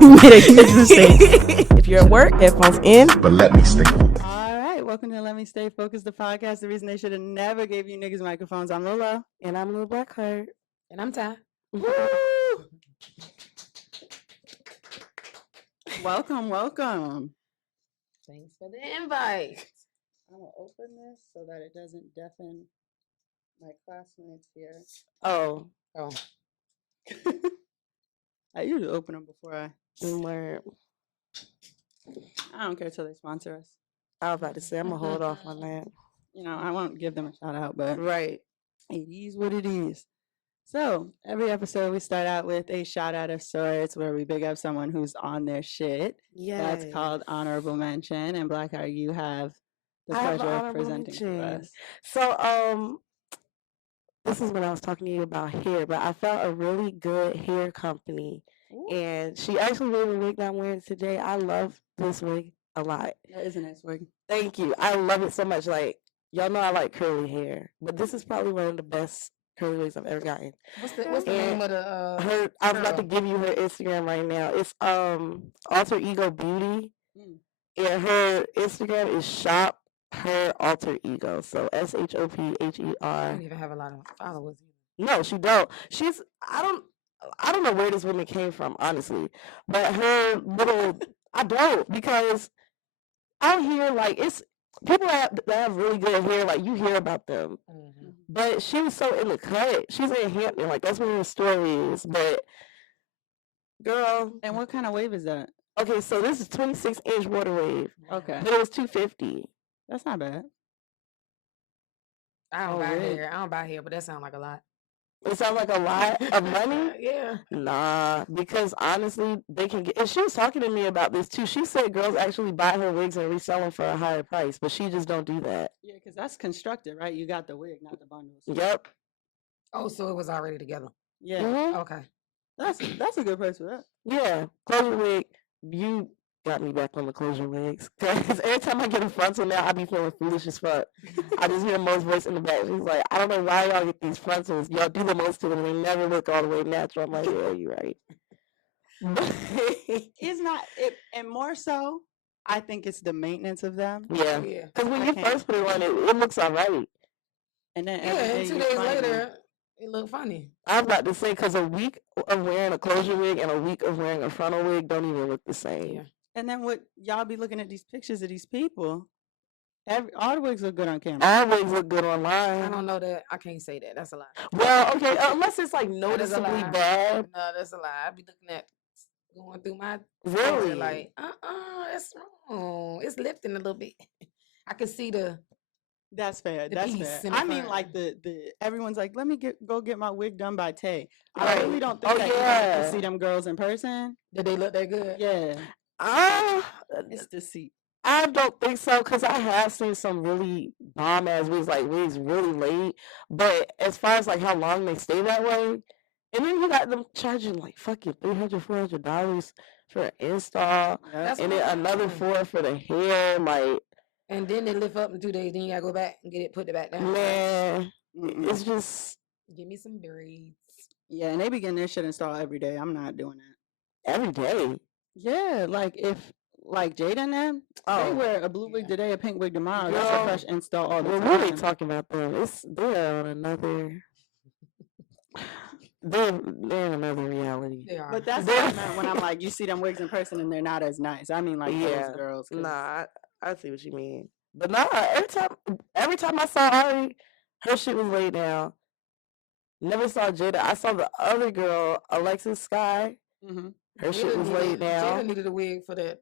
You made a huge mistake. If you're at work, headphones in. But let me stay focused. All right, welcome to Let Me Stay Focused, the podcast. The reason they should have never gave you niggas microphones. I'm Lola. And I'm Lil Blackheart. And I'm Ty. Woo! Welcome. Thanks for the invite. I'm going to open this so that it doesn't deafen my classmates here. Oh. I usually open them before I Word. don't care till they sponsor us. I was about to say, I'm going to hold off on that. You know, I won't give them a shout out, but Right. it is what it is. So every episode we start out with a shout out of sorts where we big up someone who's on their shit. Yeah. That's called honorable mention. And Blackheart, you have the pleasure of presenting to us. So, this is when I was talking to you about hair, but I found a really good hair company. Ooh. And she actually made the wig that I'm wearing today. I love this wig a lot. That is a nice wig. Thank you. I love it so much. Like, y'all know I like curly hair, but this is probably one of the best curly wigs I've ever gotten. What's the name of the I was about to give you her Instagram right now. It's Alter Ego Beauty. And her Instagram is Shop Her Alter Ego. So SHOPHER. I don't even have a lot of followers. No, she don't. I don't know where this woman came from, honestly. But her little I don't, because out here, like, it's people that have really good hair, like, you hear about them. Mm-hmm. But she was so in the cut. She's in Hampton, like, that's where her story is. But girl, And what kind of wave is that? okay, so this is 26-inch water wave. Okay. But it was $250. That's not bad. I don't Oh, buy really? hair. I don't buy hair, but that sounds like a lot. It sounds like a lot of money. Yeah. Nah, because honestly, they can get. And she was talking to me about this too. She said girls actually buy her wigs and resell them for a higher price, but she just don't do that. Yeah, because that's constructed, right? You got the wig, not the bundles. Yep. Oh, so it was already together. Yeah, Mhm. Okay. that's a good price for that. Yeah. Closure wig. You got me back on the closure wigs. Because every time I get a frontal now, I be feeling foolish as fuck. I just hear Mo's voice in the back. She's like, I don't know why y'all get these frontals. Y'all do the most to them. They never look all the way natural. I'm like, yeah, you're right. It's not it, and more so, I think it's the maintenance of them. Yeah. Yeah. Because when I you can't- first put it on, it looks all right. And then Yeah, every day and 2 you days find them. later, it looked funny. I was about to say, because a week of wearing a closure wig and a week of wearing a frontal wig don't even look the same. Yeah. And then what y'all be looking at these pictures of these people. All the wigs look good on camera. All wigs look good I online. don't know that. I can't say that. That's a lie. Well, okay, unless it's like That is a noticeably lie. bad. No, that's a lie. I be looking at going through my Really? picture like, that's wrong. It's lifting a little bit. I can see the That's fair. The That's piece fair. in the I mean, front. like the everyone's like, let me go get my wig done by Tay. I Right. really don't think Oh, that you get to yeah. see them girls in person. did they look that good? Yeah, Uh, it's deceit. I don't think so, because I have seen some really bomb ass wigs, like wigs really late. But as far as like how long they stay that way, and then you got them charging like fucking $300, $400 for an install, Yeah. That's and what then I'm another saying. $4 for the hair. Like, And then they lift up in 2 days. Then you gotta go back and get it put it back down. man, Mm-mm. it's just Give me some braids. Yeah, and they be getting their shit installed every day. I'm not doing that. every day. Yeah, like if like Jada and them, they Oh, wear a blue wig yeah. today, a pink wig tomorrow. That's a Girl, fresh install all the we're time. really talking about them. They're on another. They're in another reality. They are. But that's what I meant when I'm like, you see them wigs in person and they're not as nice. I mean, like Yeah. those girls. 'cause- Nah, I see what you mean. But nah, every time I saw Ari, her shit was laid down. Never saw Jada. I saw the other girl, Alexis Sky. Mhm. Her shit Jada was laid Jada down. needed a wig for that.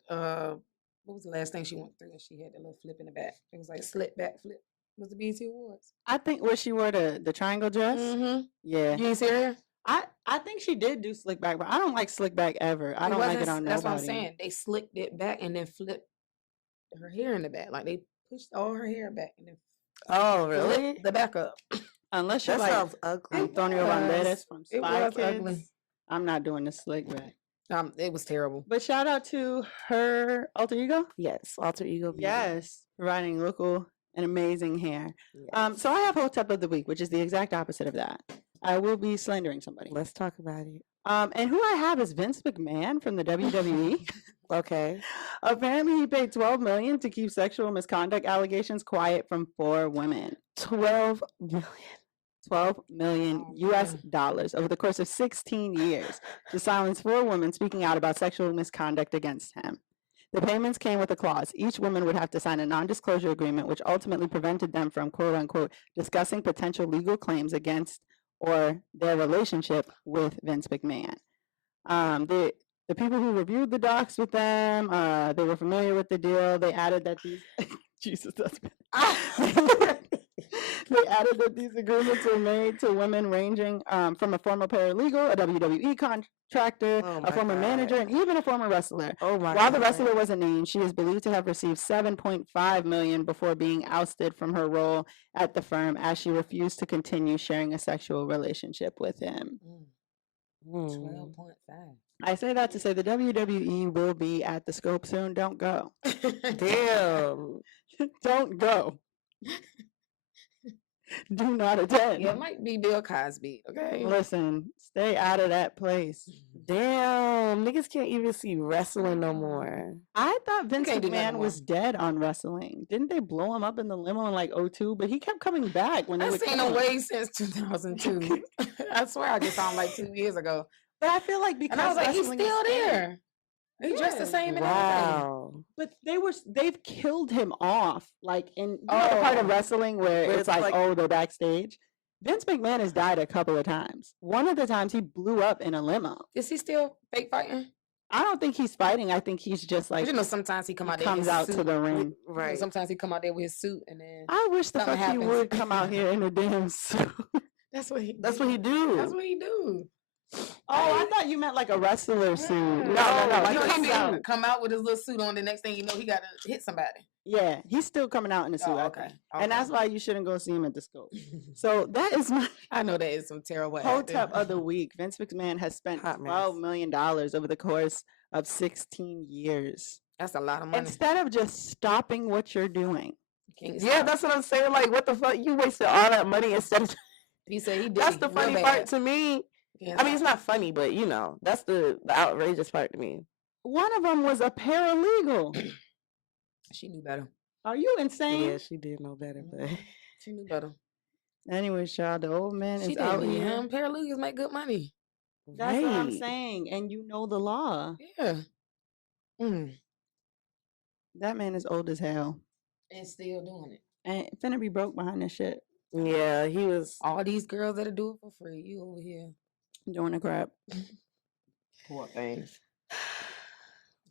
What was the last thing she went through? And she had the little flip in the back. It was like slip back flip. Was the BET Awards? I think where she wore the triangle dress. Mm-hmm. Yeah, You ain't see her hair? I think she did do slick back, but I don't like slick back ever. I don't like it on That's nobody. what I'm saying. They slicked it back and then flipped her hair in the back. Like they pushed all her hair back and then Oh, flipped really? the back up. Unless you're That like sounds ugly. Antonio was. Banderas from It Spy was Kids, ugly. I'm not doing the slick back. It was terrible. But shout out to her alter ego. Yes, Alter Ego. Beauty. Yes, providing local and amazing hair. Yes. So I have Hotep of the week, which is the exact opposite of that. I will be slandering somebody. Let's talk about it. And who I have is Vince McMahon from the WWE. Okay. Apparently, he paid $12 million to keep sexual misconduct allegations quiet from 4 women. 12 million. 12 million Oh, US man. dollars over the course of 16 years to silence 4 women speaking out about sexual misconduct against him. The payments came with a clause. Each woman would have to sign a non-disclosure agreement, which ultimately prevented them from, quote unquote, discussing potential legal claims against or their relationship with Vince McMahon. The people who reviewed the docs with them, they were familiar with the deal. They added that these Jesus, that's bad. They added that these agreements were made to women ranging from a former paralegal, a WWE contractor, Oh a my former manager, God. and even a former wrestler. Oh my While the God. wrestler wasn't named, she is believed to have received $7.5 million before being ousted from her role at the firm as she refused to continue sharing a sexual relationship with him. Mm. 12.5. I say that to say the WWE will be at the Scope soon. Don't go. Damn. Don't go. Do not attend. Yeah, it might be Bill Cosby. Okay. Listen, stay out of that place. Damn. Niggas can't even see wrestling no more. I thought Vince can't do nothing McMahon more. was dead on wrestling. Didn't they blow him up in the limo in like 02? But he kept coming back when they I would seen kill him him. way since 2002. I swear I just saw him like 2 years ago. But I feel like because And I was like, he's wrestling is still dead. there. He dressed the Yeah. same and everything. Wow. But they've killed him off. Like in the part of Oh. wrestling where Where it's it's like, like- oh, they're backstage. Vince McMahon has died a couple of times. One of the times he blew up in a limo. Is he still fake fighting? I don't think he's fighting. I think he's just like But you know, sometimes he come he out there in comes his out suit. to the You know, ring. Right. sometimes he come out there with his suit and then I wish the something fuck he happens. would come out here in a damn suit. that's what he That's what he do. That's what he do. Oh, I thought you meant like a wrestler suit. No, No, Like you know, a he suit. come out with his little suit on. The next thing you know, he got to hit somebody. Yeah, he's still coming out in a suit. Oh, I okay. think. And that's why you shouldn't go see him at the Scope. okay. So that is my I know that is some terrible. hotep of the week. Vince McMahon has spent Hot mess. $12 million over the course of 16 years. That's a lot of money. Instead of just stopping what you're doing. Can't Yeah, stop. that's what I'm saying. Like, what the fuck? You wasted all that money instead of. He said he did. That's the real funny bad. part to me. Can't I mean, it's stop. not funny, but you know, that's the outrageous part to me. One of them was a paralegal. She knew better. Are you insane? Yeah, she did know better, but She knew better. Anyway, child, the old man She is out didn't need here. him. Paralegals make good money. That's what I'm Right. saying. And you know the law. Yeah. Mm. That man is old as hell. And still doing it. And finna be broke behind this shit. Yeah, he was. All these girls that'll do it for free. You over here. Doing the crap. Poor things.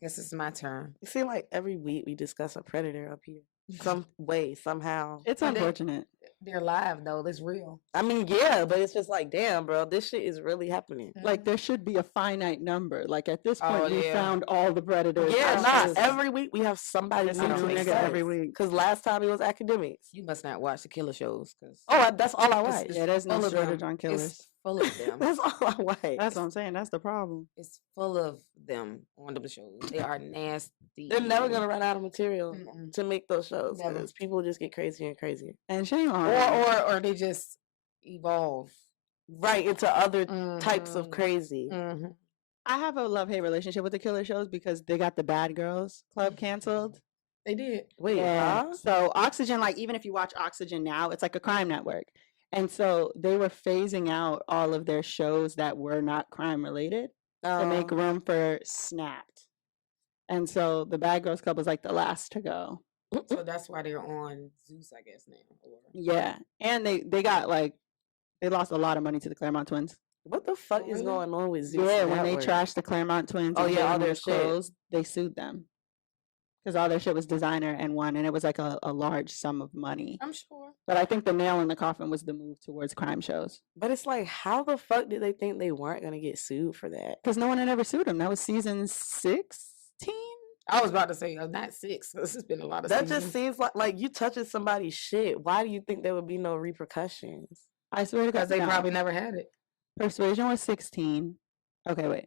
Guess it's my turn. It seems like every week we discuss a predator up here, some way, somehow. It's But they- unfortunate. They're live though. That's real. I mean, yeah, but it's just like, damn, bro, this shit is really happening. Like there should be a finite number. Like at this point, Oh, you yeah. found all the predators. Yeah, It's not just- every week we have somebody it's new a to new nigga discuss. every week. Because last time it was academics. You must not watch the killer shows because That's all I watch. It's- Yeah, there's no full of shortage them. on killers. It's full of them. That's all I watch. That's what I'm saying. That's the problem. It's full of them on the shows. They are nasty. They're never gonna run out of material Mm-mm. to make those shows Never. because people just get crazier and crazier. And shame on them. or they just evolve Right into other types of Mhm. crazy. Mhm. I have a love-hate relationship with the killer shows because they got the Bad Girls Club canceled. They did. Wait, Yeah. huh? So Oxygen, like even if you watch Oxygen now, it's like a crime network. And so they were phasing out all of their shows that were not crime related to make Oh. room for Snapped. And so the Bad Girls Club was like the last to go. So that's why they're on Zeus, I guess now. Or, Yeah. And they got like they lost a lot of money to the Claremont twins. What the fuck is really? going on with Zeus? Yeah, when they Network? trashed the Claremont twins, Oh, and yeah, gave all them their their shit. clothes, they sued them because all their shit was designer and won, and it was like a large sum of money. I'm sure. But I think the nail in the coffin was the move towards crime shows But it's like, how the fuck did they think they weren't gonna get sued for that? because no one had ever sued them. That was season 16. I was about to say not 6. This has been a lot of. That just seasons. seems like you touching somebody's shit. Why do you think there would be no repercussions? I swear to God, because they no. probably never had it. Persuasion was 16. Okay, wait.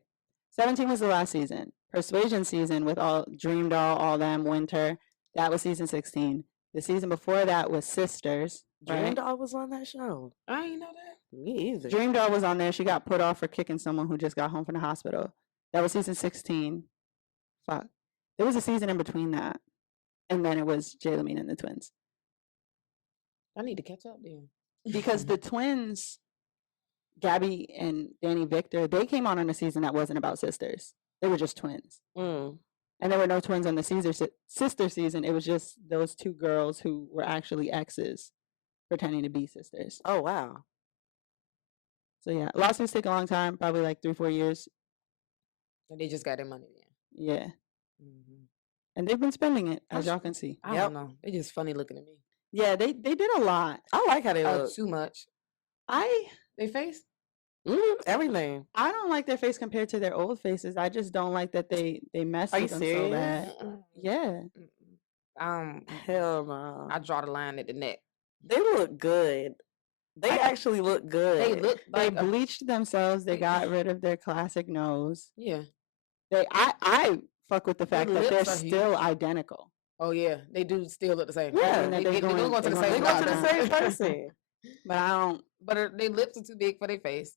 17 was the last season. Persuasion season with all Dream Doll, all them, Winter. That was season 16. The season before that was Sisters. Dream Right? Doll was on that show. I ain't know that. Me either. Dream Doll was on there. She got put off for kicking someone who just got home from the hospital. That was season 16. Fuck. There was a season in between that. And then it was Jaylamine and the twins. I need to catch up then. Because the twins, Gabby and Danny Victor, they came on in a season that wasn't about sisters. They were just twins. Mm. And there were no twins on the sister season. It was just those two girls who were actually exes pretending to be sisters. Oh, wow. So yeah, lawsuits take a long time, probably like 3-4 years. And they just got their money then. Yeah. Mm-hmm. And they've been spending it, as y'all can see. I don't know. They just funny looking at me. Yeah, they did a lot. I like how they look. Too much. They face? Everything. I don't like their face compared to their old faces. I just don't like that they mess Are with you them so serious? bad. Yeah. Hell no. I draw the line at the neck. They look good. They actually look good. They look They like bleached themselves. They got rid of their classic nose. yeah. I fuck with the fact that they're lips are still identical. Oh yeah, they do still look the same. Yeah, And that they they do go to the they same They go to the doctor. same person. But I don't. But their lips are too big for their face.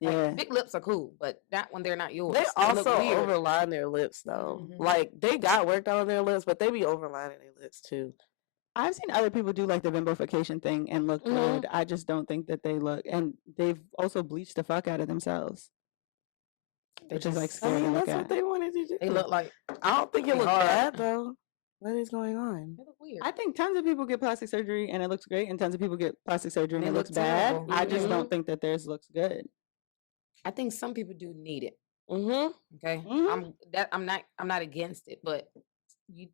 Yeah. Like, big lips are cool, but that one they're not yours. They look also weird. overline their lips though. Mhm. Like they got worked on their lips, but they be overlining their lips too. I've seen other people do like the bimbofication thing and look Mhm. good. I just don't think that they look. And they've also bleached the fuck out of themselves, They which is like just- I scary to mean, look that's what at. they wanted to do. They look like I don't think it they looked hard. bad though. What is going on? they look weird. I think tons of people get plastic surgery and it looks great, and tons of people get plastic surgery and They it look looks bad. terrible. I just Mhm. don't think that theirs looks good. I think some people do need it. Mm-hmm. Okay, Mhm. I'm not against it, but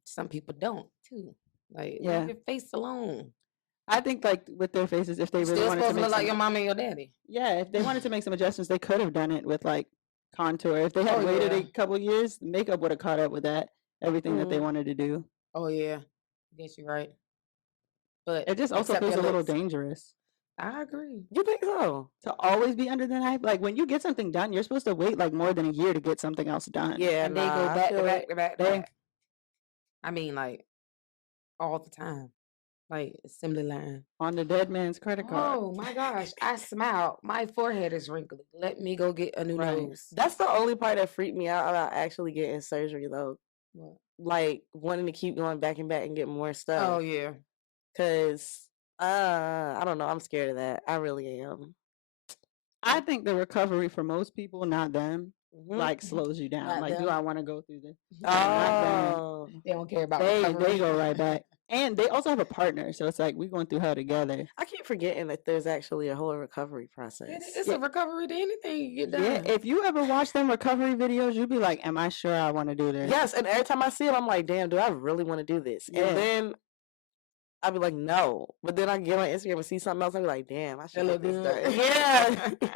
some people don't too. Like leave Yeah. your face alone. I think like with their faces, if they You really still wanted to supposed to make look like some, your mama and your daddy. yeah, if they wanted to make some adjustments, they could have done it with like contour. If they had Oh, waited yeah. a couple years, the makeup would have caught up with that everything that they Mhm. wanted to do. Oh yeah, guess you're right. But It just also except feels a their little lips. dangerous I agree. You think so? to always be under the knife. Like when you get something done, you're supposed to wait like more than a year to get something else done. Yeah, And they go I back to feel back it. to back to They- back. I mean, like all the time, like assembly line. On the dead man's credit card. Oh my gosh, I smiled. My forehead is wrinkly. Let me go get a new Right. nose. That's the only part that freaked me out about actually getting surgery though. What? Like wanting to keep going back and back and get more stuff. Oh yeah. Cause I don't know. I'm scared of that. I really am. I think the recovery for most people, not them, Mhm. like slows you down. Not Like, do them. I want to go through this? Oh, They don't care about They recovery. go right back. And they also have a partner, so it's like we're going through hell together. I keep forgetting that there's actually a whole recovery process. It's Yeah. a recovery to anything you get done. Yeah, if you ever watch them recovery videos, you'll be like, "Am I sure I want to do this?" Yes, and every time I see it, I'm like, damn, do I really want to do this? Yeah. And then I'll be like, no. But then I get on Instagram and see something else, I'll be like, damn, I should look get this good. done. Yeah.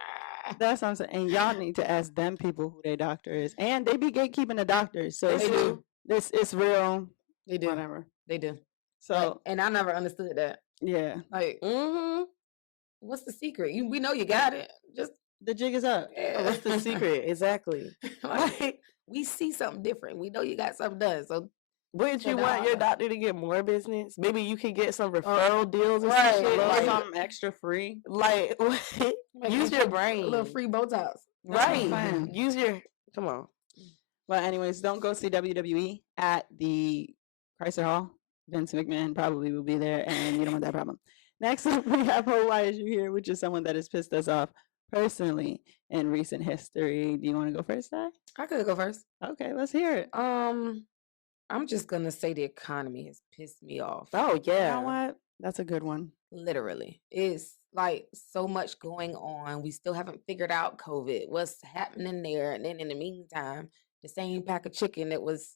That's what I'm saying. And y'all need to ask them people who their doctor is, and they be gatekeeping the doctors. So They it's, do. it's real. They do. Whatever. They do. So Like, and I never understood that. yeah, Like, Mm-hmm. what's the secret? We know you got it. Just the jig is up. What's the secret? Exactly. like, we see something different. We know you got something done. So Wouldn't you So want your now- doctor to get more business? Maybe you could get some referral deals or right, some A shit. little right. something extra free. Like, make use you your a brain. little free Botox. That's what Right. I'm saying. Use your, come on. But anyways, don't go see WWE at the Chrysler Hall. Vince McMahon probably will be there, and you don't want that problem. Next up, we have Oh Why Is You Here, which is someone that has pissed us off personally in recent history. Do you want to go first, Ty? I could go first. Okay, let's hear it. I'm just gonna say the economy has pissed me off. Oh, You yeah. know what? That's a good one. Literally, it's like so much going on. We still haven't figured out COVID. What's happening there? And then in the meantime, the same pack of chicken that was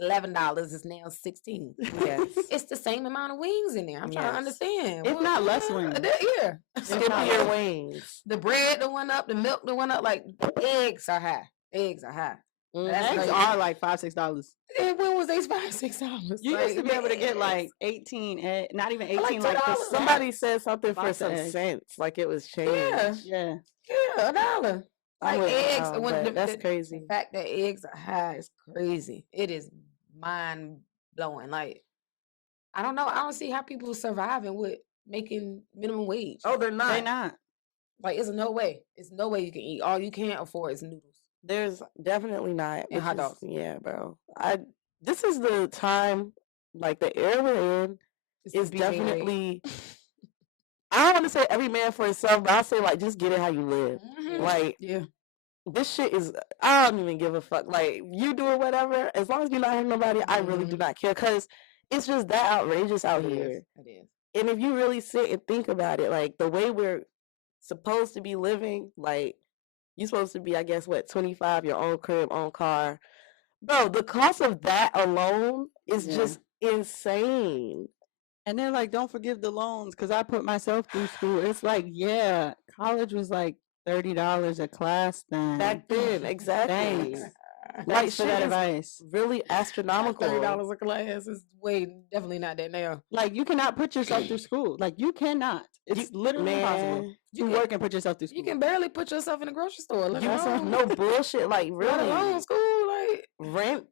$11 is now 16. Yes. It's the same amount of wings in there. I'm trying Yes. to understand. If not less yeah, wings. Yeah. Skip not your like- wings. The bread that went up, the milk that went up, like the eggs are high. Eggs are high. That's Eggs crazy. are like $5-6. And when was they $5-6? You used to be able to get eggs. like 18, not even 18, like like the $2. set. Somebody said something for Box of some eggs. sense, like it was changed. Yeah. Yeah. Yeah, $1. I Like wouldn't eggs, know, when but the, that's the- crazy. The fact that eggs are high is crazy. It is mind blowing. Like, I don't know. I don't see how people surviving with making minimum wage. Oh, they're not. They not. Like, it's no way. It's no way you can eat. All you can afford is noodles There's definitely not. and hot dogs. Yeah, bro. This is the time, like the era we're in It's the is BJ rate. definitely. I don't want to say every man for himself, but I'll say like just get it how you live. Like Yeah. this shit is. I don't even give a fuck. Like you doing whatever, as long as you're not hurting nobody, I really do not care because it's just that outrageous out here. It is. And if you really sit and think about it, like the way we're supposed to be living, like you're supposed to be, I guess, what, 25, your own crib, own car. Bro, the cost of that alone is just insane. And they're like, don't forgive the loans because I put myself through school. It's like, yeah, college was like $30 a class then. Back then, exactly. Thanks. Like Thanks for shit that is advice. really astronomical. $30 a class is definitely not that now. Like you cannot put yourself through school. Like you cannot. It's literally impossible. You work and put yourself through school. You can barely put yourself in a grocery store. Let alone, no bullshit. Like really, let alone school. Like rent,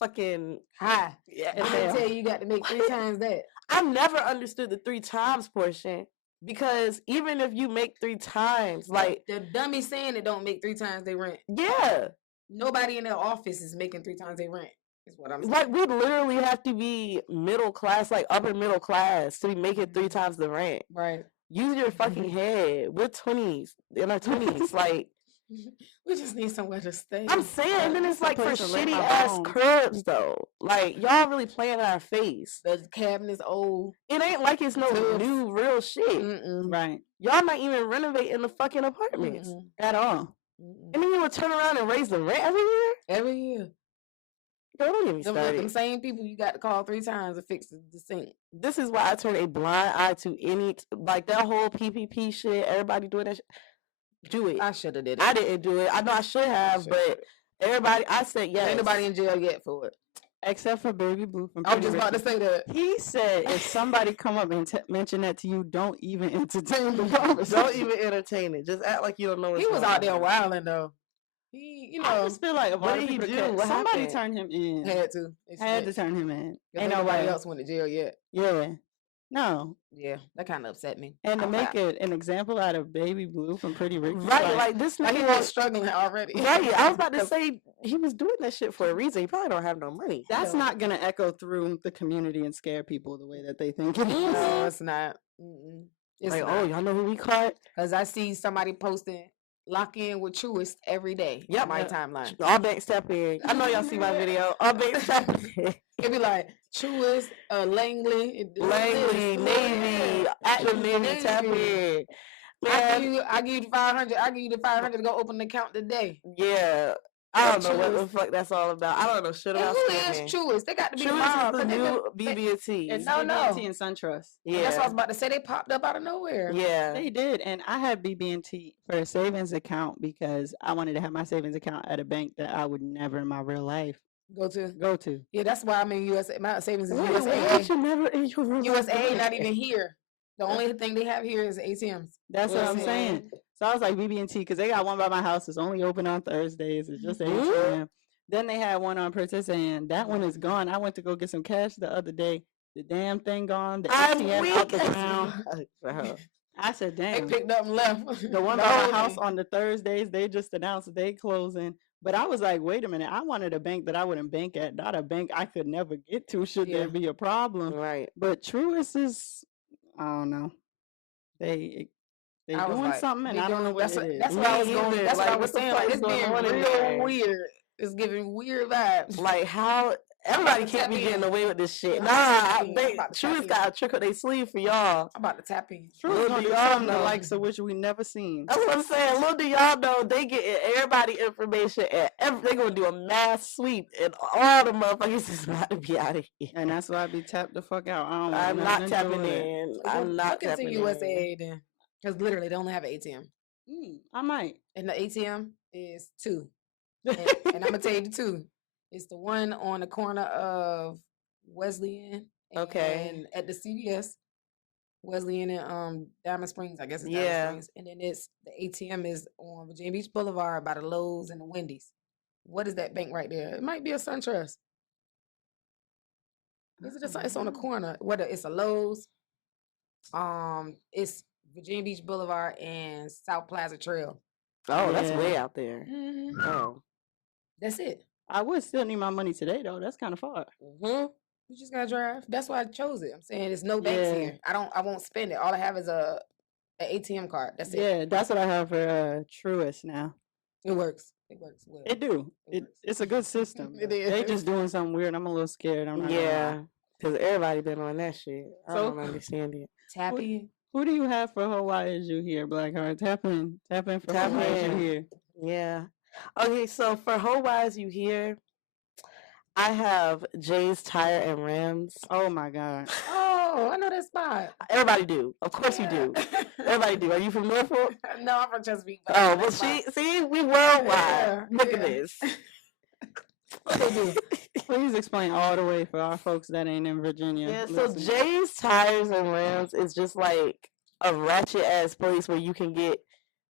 fucking high. Yeah, And they tell you got to make 3 times that. I never understood the 3 times portion because even if you make 3 times, like the dummy saying it don't make 3 times they rent. Yeah. Nobody in their office is making 3 times they rent. Is what I'm saying. Like we literally have to be middle class, like upper middle class, to be making 3 times the rent. Right. Use your fucking head. We're 20s, in our 20s. Like we just need somewhere to stay. I'm saying, and then it's like for shitty ass cribs though. Like y'all really playing in our face. The cabinet's old. It ain't like it's no new real shit. Right. Y'all not even renovating the fucking apartments at all. And then you would turn around and raise the rent every year? Every year. Girl, don't get me started. Them same people you got to call 3 times to fix the sink. This is why I turn a blind eye to any, like that whole PPP shit, everybody doing that shit. Do it. I should have did it. I didn't do it. I know I should have, but everybody, I said yes. Ain't nobody in jail yet for it. Except for Baby Blue from I was just about to say that. He said if somebody come up and mention that to you, don't even entertain the conversation. Don't even entertain it. Just act like you don't know what's He was going out there on. wilding though. He, I just feel like what did he do? What somebody happened? turned him in. Had to. Had to turn him in. Ain't nobody else went to jail yet. Yeah. No. Yeah, that kind of upset me. And to make an example out of Baby Blue from Pretty Ricky. Right, like this like he nigga was struggling already. Right, I was about to say he was doing that shit for a reason. He probably don't have no money. That's not gonna echo through the community and scare people the way that they think it is. No, it's not. It's like, not. oh, y'all know who we caught? Because I see somebody posting lock in with Truist every day. Yep, on my timeline. All banks tap in. I know y'all see my video. All banks tap in. It'd be like Truist, Langley, Navy, active Navy tap in. Man, I give you the 500. I give you the 500 to go open an account today. Yeah. I don't know what the fuck that's all about. I don't know shit about who is Truist? They got to be Truist is the new BB&T. BB&T and SunTrust. Yeah. That's what I was about to say. They popped up out of nowhere. Yeah. They did. And I had BB&T for a savings account because I wanted to have my savings account at a bank that I would never in my real life go to. Yeah, that's why I'm in USA. My savings is Wait, USA. Never in your real USA not even here. The only thing they have here is ATMs. That's what I'm saying. So I was like BB&T because they got one by my house. It's only open on Thursdays. It's just ATM. Then they had one on Princess Anne. That one is gone. I went to go get some cash the other day. The damn thing gone. The ATM out the ground. I said, damn. They picked up and left. The one by my house on the Thursdays, they just announced they closing. But I was like, wait a minute. I wanted a bank that I wouldn't bank at, not a bank I could never get to should there be a problem. Right. But Truist is, I don't know. They doing something, and I don't know what it is. That's what I was going. That's what I was saying. Like, it's being real weird. It's giving weird vibes. Like how everybody can't be getting away with this shit. Nah, Truist got a trick up their sleeve for y'all. I'm about to tap in. Truist gonna do something the likes of which we never seen. That's what I'm saying. Little do y'all know they get everybody information and they gonna do a mass sweep and all the motherfuckers is about to be out of here. And that's why I be tapped the fuck out. I'm not tapping in. I'm not tapping in. Look into USAA then. Because literally they only have an ATM. I might. And the ATM is 2. And I'm going to tell you the 2. It's the one on the corner of Wesleyan and at the CVS. Wesleyan and Diamond Springs, I guess it's Diamond Springs. And then the ATM is on Virginia Beach Boulevard by the Lowe's and the Wendy's. What is that bank right there? It might be a SunTrust. Is it it's on the corner. It's a Lowe's. It's Virginia Beach Boulevard and South Plaza Trail. Oh, that's Yeah. way out there. Oh. That's it. I would still need my money today though. That's kind of far. Mm-hmm. You just gotta drive. That's why I chose it. I'm saying there's no banks Yeah. here. I won't spend it. All I have is an ATM card. That's it. Yeah, that's what I have for Truist now. It works. It works well. It do. It works. It's a good system. It but They is. just doing something weird. I'm a little scared. I'm not gonna lie. Yeah, because everybody been on that shit. I So- don't understand it. Tap in. Who do you have for Hawaii as you here, Blackheart? Tap in for Tap Hawaii as you in. here. Yeah. Okay, so for Whole Wise You Here, I have Jay's Tire and Rims. Oh my God. Oh, I know that spot. Everybody do. Of course you do. Everybody do. Are you from Norfolk? No, I'm from Chesapeake. but I Oh, know well, that spot. see, we worldwide. Yeah, Look at yeah. this. What they do? Please explain all the way for our folks that ain't in Virginia. Yeah, so listening. Jay's Tires and Rims is just like a ratchet ass place where you can get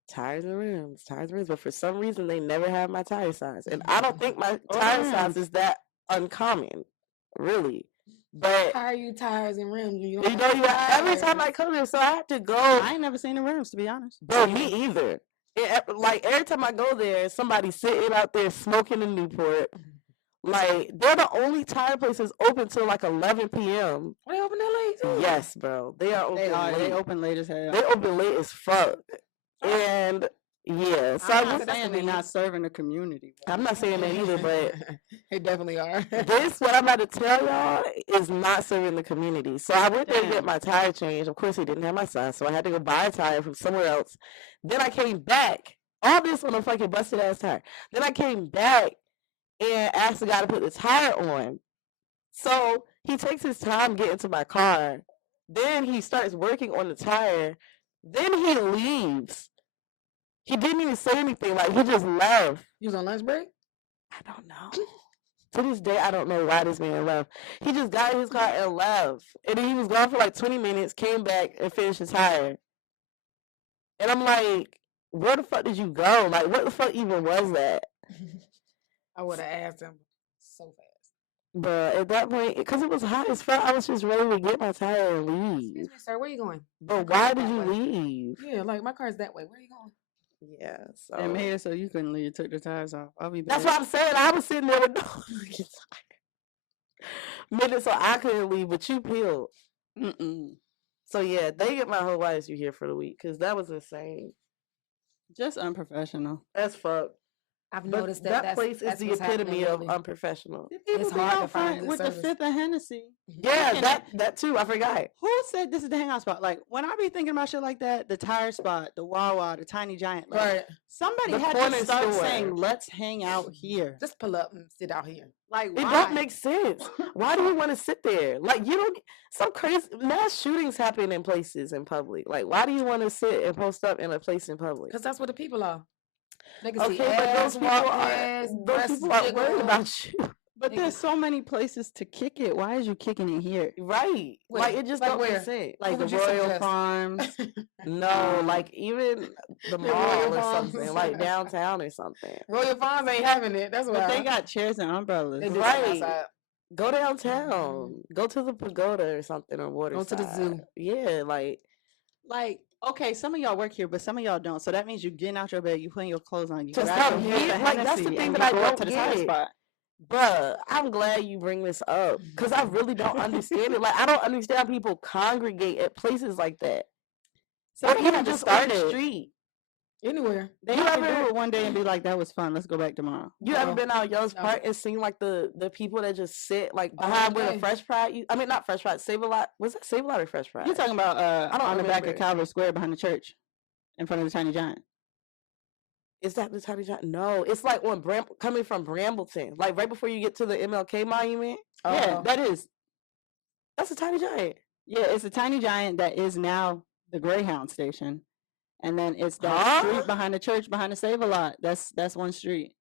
tires and rims, but for some reason they never have my tire size. And I don't think my Oh, tire damn. size is that uncommon, really. But How are you tires and rims? You you know, every time I come there, so I have to go. I ain't never seen the rims, to be honest. Bro, me either. Like every time I go there, somebody's sitting out there smoking in Newport. Like they're the only tire places open till like 11 p.m. They open that late too. Yes, bro, they are open. They are. late. They open late as hell. They open late as fuck. And yeah, so I'm I not just, saying they're not serving the community. I'm not saying that either, but They definitely are. this, what I'm about to tell y'all, is not serving the community. So I went there to get Damn. my tire changed. Of course, he didn't have my size, so I had to go buy a tire from somewhere else. Then I came back. All this on a fucking busted ass tire. Then I came back and asked the guy to put the tire on. So he takes his time getting to my car. Then he starts working on the tire. Then he leaves. He didn't even say anything. Like, he just left. You was on lunch break? I don't know. To this day, I don't know why this man left. He just got in his car and left. And then he was gone for like 20 minutes, came back and finished his tire. And I'm like, where the fuck did you go? Like, what the fuck even was that? I would have asked him so fast. But at that point, because it was hot as fuck, I was just ready to get my tire and leave. Excuse me, sir. Where you going? But My why car's did that you way. leave? Yeah, like my car's that way. Where you going? Yeah, so They made it so you couldn't leave. Took the tires off. I'll be back. that's what I'm saying. I was sitting there with no fucking tire. Made it so I couldn't leave, but you peeled. Mm-mm. So yeah, they get my whole wives you here for the week because that was insane. Just unprofessional. That's fuck. I've But noticed that that's, place is that's the what's happening epitome of lately. unprofessional. People be hard to out find front good with service. the fifth of Hennessy. Yeah, Looking that too. I forgot. Who said this is the hangout spot? Like when I be thinking about shit like that, the tire spot, the Wawa, the Tiny Giant, like, Right. somebody The had corner to start store. saying, "Let's hang out here." Just pull up and sit out here. Like It why? don't make sense. Why do you want to sit there? Like you don't. Some crazy mass shootings happen in places in public. Like why do you want to sit and post up in a place in public? Because that's where the people are. They can Okay, see but ass, those people walk are past, those breasts people aren't worried jiggle. about you, But there's so many places to kick it. Why is you kicking it here? right? Wait, Like it just like don't where? make sense. Like the would you Royal suggest? Farms. No, like even the mall Royal or Farms. something, like downtown or something. Royal Farms ain't having it. That's But why they got chairs and umbrellas. they do Right. something outside. Go downtown. Go to the pagoda or something or water. Go to the zoo. Yeah, like Like, okay, some of y'all work here, but some of y'all don't. So that means you getting out your bed, you putting your clothes on, you Just grab come your here. fifth of Like, that's the Hennessy, thing and that you I go up don't to the tire get. spot. bruh, I'm glad you bring this up because I really don't understand it. Like, I don't understand people congregate at places like that. So Or they even had to just start on the it. street. Anywhere. They You have to ever- do it one day and be like, "That was fun. Let's go back tomorrow." You ever No. been out Young's No. Park and seen like the people that just sit like All behind where day. the Fresh Fry? I mean, not Fresh Fry. Save a Lot. Was that Save a Lot or Fresh Fry? You're talking about I don't on the back of remember. Calvary Square behind the church, in front of the Tiny Giant. Is that the Tiny Giant? No, it's like on coming from Brambleton, like right before you get to the MLK Monument. Yeah, Oh. that is. That's a Tiny Giant. Yeah, it's a Tiny Giant that is now the Greyhound station, and then it's that Huh? street behind the church behind the Save a Lot. That's one street.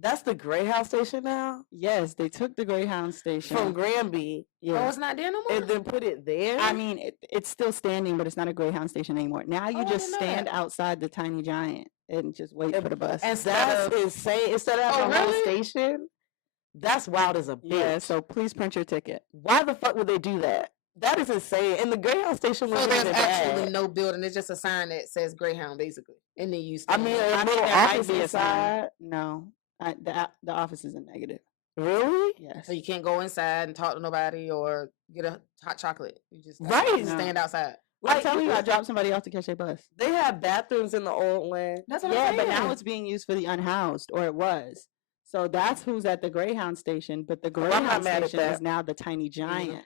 That's the Greyhound station now Yes, they took the Greyhound station. from Granby Oh, yeah. it's not there no more? and then put it there. I mean, it's still standing, but it's not a Greyhound station anymore. Now you Oh, I just didn't know stand that. outside the Tiny Giant and just wait for the bus. and That's insane. Instead of having a whole really? station, that's wild as a bitch. Yeah, so please print your ticket. Why the fuck would they do that? That is insane. And the Greyhound station So wasn't there's even actually bad. no building. It's just a sign that says Greyhound, basically, and then you I stand mean, there. a I mean, little there might office be a sign. inside. No, the office is a negative. Really? Yes. So you can't go inside and talk to nobody or get a hot chocolate. You just Right. No. stand outside. I'm Like, telling you, I could- dropped somebody off to catch a bus. they have bathrooms in the old one. That's what Yeah, I'm saying. but now it's being used for the unhoused, or it was. So that's who's at the Greyhound station, but the I'm not Greyhound mad at station is that. now the Tiny Giant.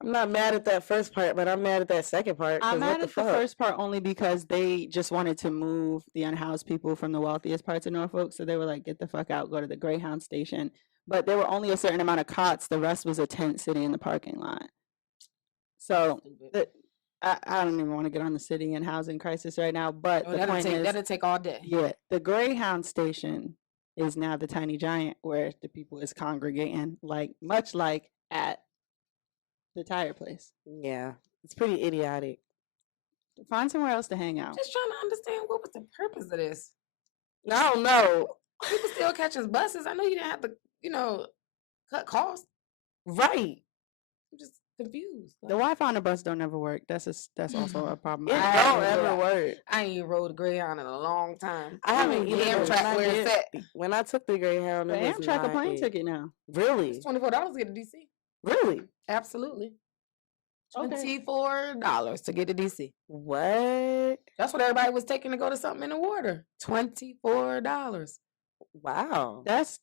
I'm not mad at that first part, but I'm mad at that second part. I'm 'cause what mad the at the fuck? first part only because they just wanted to move the unhoused people from the wealthiest parts of Norfolk. So they were like, get the fuck out, go to the Greyhound station. But there were only a certain amount of cots. The rest was a tent sitting in the parking lot. So Stupid. I don't even want to get on the city and housing crisis right now. But Oh, the that'll point take is, that'll take all day. yeah, the Greyhound station is now the Tiny Giant where the people is congregating, much like at the tire place. Yeah, it's pretty idiotic. Find somewhere else to hang out. Just trying to understand what was the purpose of this. I don't know. People still catching buses. I know you didn't have to, cut costs. Right. I'm just confused. The Wi-Fi on the bus don't ever work. That's also a problem. It I don't haven't ever really- work. I ain't rode a Greyhound in a long time. I haven't The either. but Amtrak where it's at. when I took the Greyhound, The it was Amtrak a not plane it. ticket now. Really? It's $24 to get to DC. Really? Absolutely. Okay. $24 to get to DC. What? That's what everybody was taking to go to something in the water. $24. Wow. That's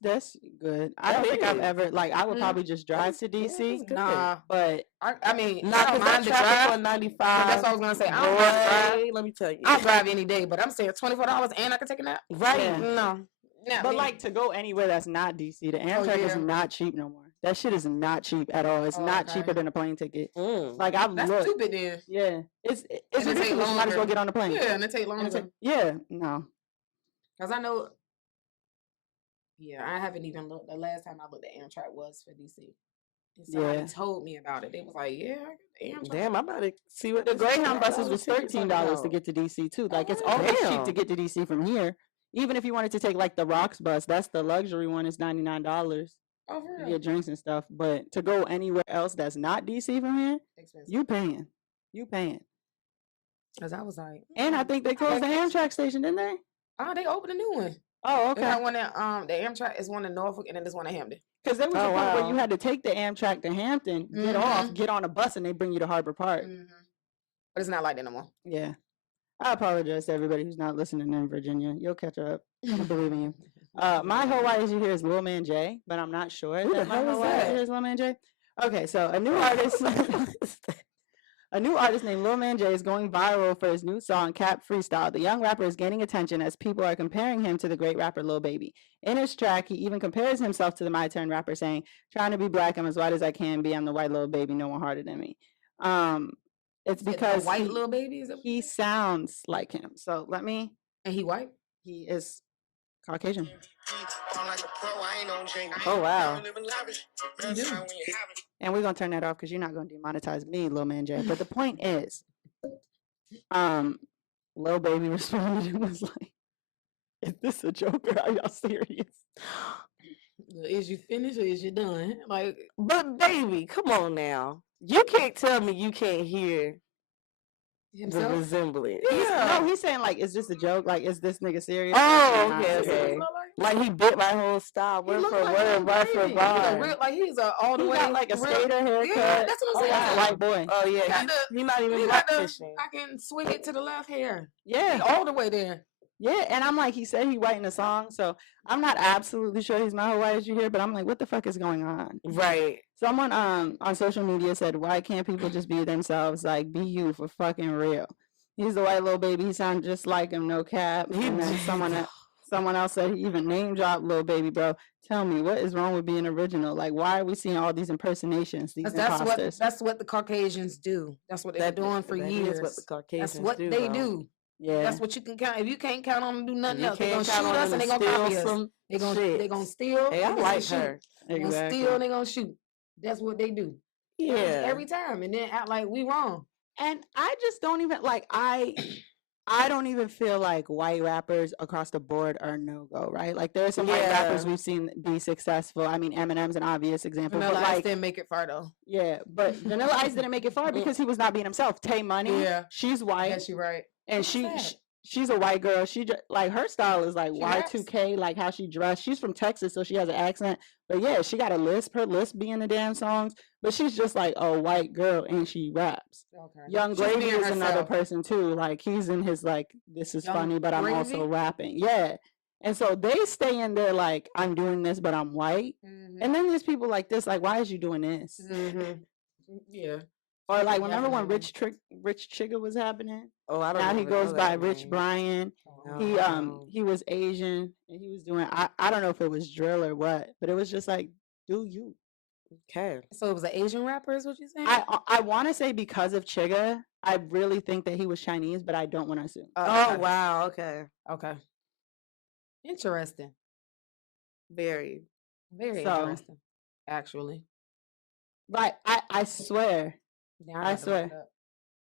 good. I That don't think I've is. ever I would Mhm. probably just drive That's- to yeah, DC. that's good. Nah, But I mean, Nah, I because don't mind that the traffic drive. on 95. That's what I was gonna say. I don't mind the drive. Let me tell you. I'll drive any day, but I'm saying $24 and I can take a nap. Right. Yeah. No. but like to go anywhere that's not DC, the Amtrak is yeah. not cheap no more. That shit is not cheap at all. It's Oh, not okay. cheaper than a plane ticket. Mm. Like I've That's looked. stupid then. Yeah, it's And it take ridiculous. You might as well longer. get on the plane. Yeah, and it take And longer. it's like, yeah, no. Because I know, I haven't even looked. The last time I looked at Amtrak was for DC. And somebody Yeah. told me about it. They was like, yeah, I got the Amtrak. Damn, I'm about to see what The this is Greyhound about. buses What was the tickets $13 to about? get to DC too. Like it's Oh, always cheap damn. to get to DC from here. Even if you wanted to take like the Rocks bus, that's the luxury one. It's $99 Oh, for to real? get drinks and stuff. But to go anywhere else that's not DC from here, Expensive. you paying. You paying. Because I was like, And I think they closed the Amtrak station, didn't they? oh, they opened a new one. Oh, They okay. got one at the Amtrak is one in Norfolk and then there's one in Hampton. Because there was a Oh, point where you wow. had to take the Amtrak to Hampton, get off, get on a bus, and they bring you to Harbor Park. But it's not like that no more. Yeah. I apologize to everybody who's not listening in Virginia. You'll catch up. I believe in you. My Hawaii issue here is Lil Man J, but I'm not sure Who the that my hell is Hawaii that? issue is Lil Man J. Okay, so a new artist, a new artist named Lil Man J is going viral for his new song Cap Freestyle. The young rapper is gaining attention as people are comparing him to the great rapper Lil Baby. In his track, he even compares himself to the My Turn rapper, saying, "Trying to be black, I'm as white as I can be. I'm the white Lil Baby, no one harder than me." It's because white little baby is it? he sounds like him. So let me. And he white? He is Caucasian. Oh, wow. And we're gonna turn that off because you're not gonna demonetize me, Lil Man J. But the point is, Lil Baby responded and was like, "Is this a joke or are y'all serious?" Is you finished or is you done? Like, But baby, come on now. You can't tell me you can't hear the himself? resemblance. No, he's saying like, "Is this a joke? Like, is this nigga serious?" Oh, Not okay, serious. okay. Like, Like he bit my whole style, he word look for like word, Lil bar for Baby. He's a bar. real, like he's a all the He way got like a real- skater haircut. Yeah, that's what I'm Oh, saying. that's a white boy. Oh yeah, Got the- he not even He black got the fishing. I can swing it to the left hair. Yeah, He all the way there. yeah. And I'm like, he said he white in the song, so I'm not absolutely sure he's my Hawaii as you hear, but I'm like, what the fuck is going on? Right. Someone on social media said, "Why can't people just be themselves? Like, be you for fucking real." He's the white Lil Baby. He sounds just like him, no cap. And then someone else said he even name dropped Lil Baby, bro. Tell me, what is wrong with being original? Like, why are we seeing all these impersonations? These imposters. That's what the Caucasians do. That's what they've been doing for that years. is what the Caucasians That's what do, they though. do. Yeah, That's what you can count. If you can't count on them to do nothing You else, they're gonna can't count shoot on us them and to they're gonna copy steal us. some They're gonna steal. Hey, I and they like gonna her. shoot. They're gonna exactly. steal and they're gonna shoot. That's what they do. Yeah. Every time, and then act like we wrong. And I just don't even like. I don't even feel like white rappers across the board are no-go, right? Like there are some white rappers Yeah. we've seen be successful. I mean, Eminem's an obvious example, Vanilla but Ice like, didn't make it far though. yeah, but Vanilla Ice didn't make it far because he was not being himself. Tay Money, Yeah. she's white, Yes, you're right. and Sad. she's a white girl. She like her style is like She raps? Y2K, like how she dressed. She's from Texas, so she has an accent. But yeah, she got a lisp. Her lisp be in the damn songs. But she's just like a white girl, and she raps. Okay. Young She's Gravy being is another herself. person too. Like he's in his like this is Young funny, but I'm also Gravy? rapping. Yeah. And so they stay in there like I'm doing this, but I'm white. And then there's people like this, like, why is you doing this? Yeah. Or like remember when Definitely. Rich Chigga was happening? Oh, I don't Now he even know goes by that Rich name. Brian. No. He was Asian and he was doing I don't know if it was drill or what, but it was just like, do you. Okay. So it was an Asian rapper, is what you're saying? I want to say because of Chigga, I really think that he was Chinese, but I don't want to assume. Oh, wow. Okay. Okay. Interesting. Very. Very So- interesting. Actually. Right. I swear. Now I got to look it swear. up.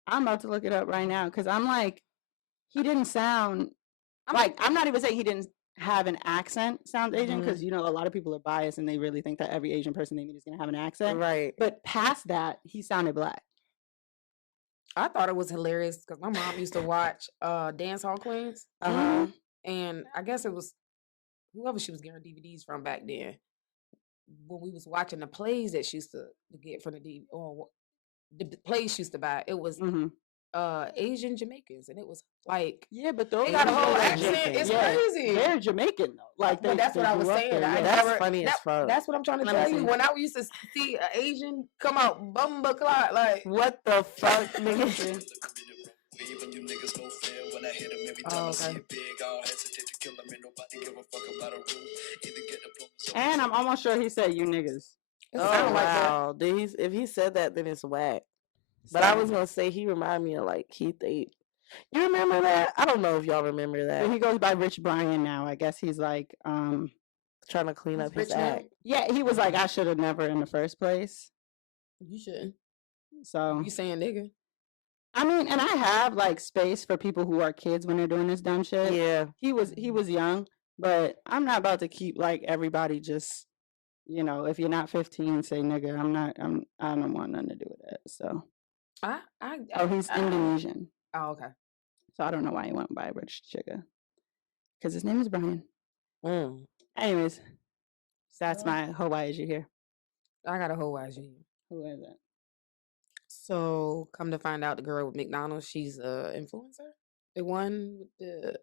I'm about to look it up right now because I'm like, he didn't sound like I'm not even saying he didn't have an accent sound Asian because you know a lot of people are biased and they really think that every Asian person they meet is gonna have an accent. Right. But past that, he sounded black. I thought it was hilarious because my mom used to watch Dance Hall Queens. Uh-huh. And I guess it was whoever she was getting her DVDs from back then. When we was watching the plays that she used to get from the DVD or the plays she used to buy, it was Asian Jamaicans, and it was like Yeah, but those got a whole people are accent. Jamaican. It's Yeah, crazy. They're Jamaican though. Like But that's they what I was grew up saying. there, I yeah. That's never- funny as fuck. That's what I'm trying to Let me tell you. see. When I used to see an Asian come out bumba clot, like What the fuck, nigga? And I'm almost sure he said you niggas. it Oh, sound like that. wow. If he said that, then it's whack. But I was going to say he reminded me of, like, Keith Ape. You remember that? I don't know if y'all remember that. But he goes by Rich Brian now. I guess he's like, Trying to clean He's up his rich now? act. yeah, he was like, I should have never in the first place. You shouldn't. So You saying nigga? I mean, and I have like space for people who are kids when they're doing this dumb shit. Yeah. He was young, but I'm not about to keep like everybody just, you know, if you're not 15, say nigga. I don't want nothing to do with that. So he's Indonesian. Oh, okay. So I don't know why he went by Rich Chigga. Because his name is Brian. Mm. Anyways, that's Well- my Hawaii is you here. I got a whole YG. Who is it? So come to find out, the girl with McDonald's, she's a influencer. The one with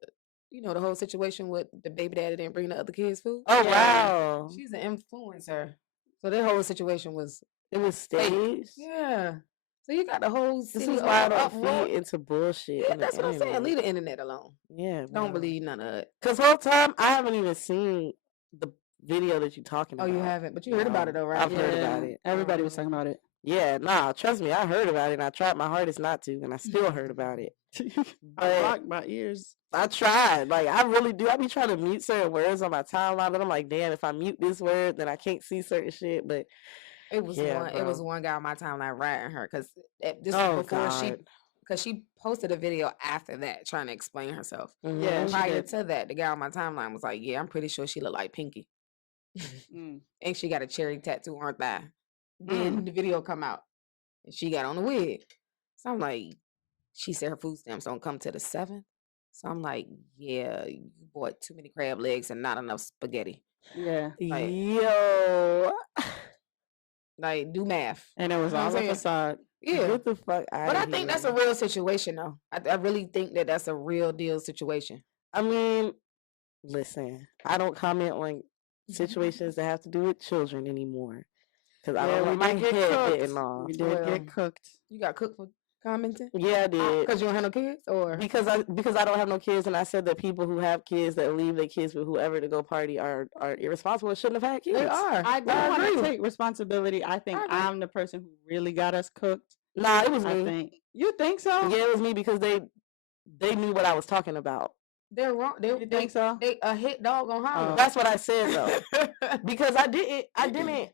the whole situation with the baby daddy didn't bring the other kids food. Oh, Yeah. wow. She's an influencer. So their whole situation was It was staged. yeah. So you got the whole This city is why I don't uproar. feed into bullshit. Yeah, on the that's what I'm saying. internet. Leave the internet alone. Yeah. Don't believe none of it. Because whole time, I haven't even seen the video that you're talking Oh, about. you haven't, but you heard about it though, right? I've heard about it. Everybody was talking about it. Yeah, nah, trust me, I heard about it and I tried my hardest not to, and I still heard about it. I But- blocked my ears. I tried. Like, I really do. I be trying to mute certain words on my timeline, but I'm like, damn, if I mute this word, then I can't see certain shit. But It was Yeah, one. It was bro. one guy on my timeline writing her because this Oh, was before God. she posted a video after that trying to explain herself. Yeah, she Prior did. to that, the guy on my timeline was like, "Yeah, I'm pretty sure she looked like Pinky, Mm. and she got a cherry tattoo on her thigh." Then the video come out, and she got on the wig. So I'm like, she said her food stamps don't come to the 7th. So I'm like, yeah, you bought too many crab legs and not enough spaghetti. Yeah. Like- yo, Like, do math. And it was You know all what I'm a saying? facade. Yeah. get the fuck out But of I think that's a here. real situation, though. I really think that that's a real deal situation. I mean, listen, I don't comment on situations that have to do with children anymore. Because I don't want my did head cooked. getting off. We did Well, get cooked. You got cooked for commenting? Yeah, I did. Because you don't have no kids? Or Because I don't have no kids, and I said that people who have kids that leave their kids with whoever to go party are irresponsible and shouldn't have had kids. they are. I don't want to agree. take responsibility. I think I agree. I'm the person who really got us cooked. Nah, it was I me. think. You think so? Yeah, it was me because they knew what I was talking about. They're wrong. You think so? They a hit dog on holler. Oh. That's what I said though. Because I didn't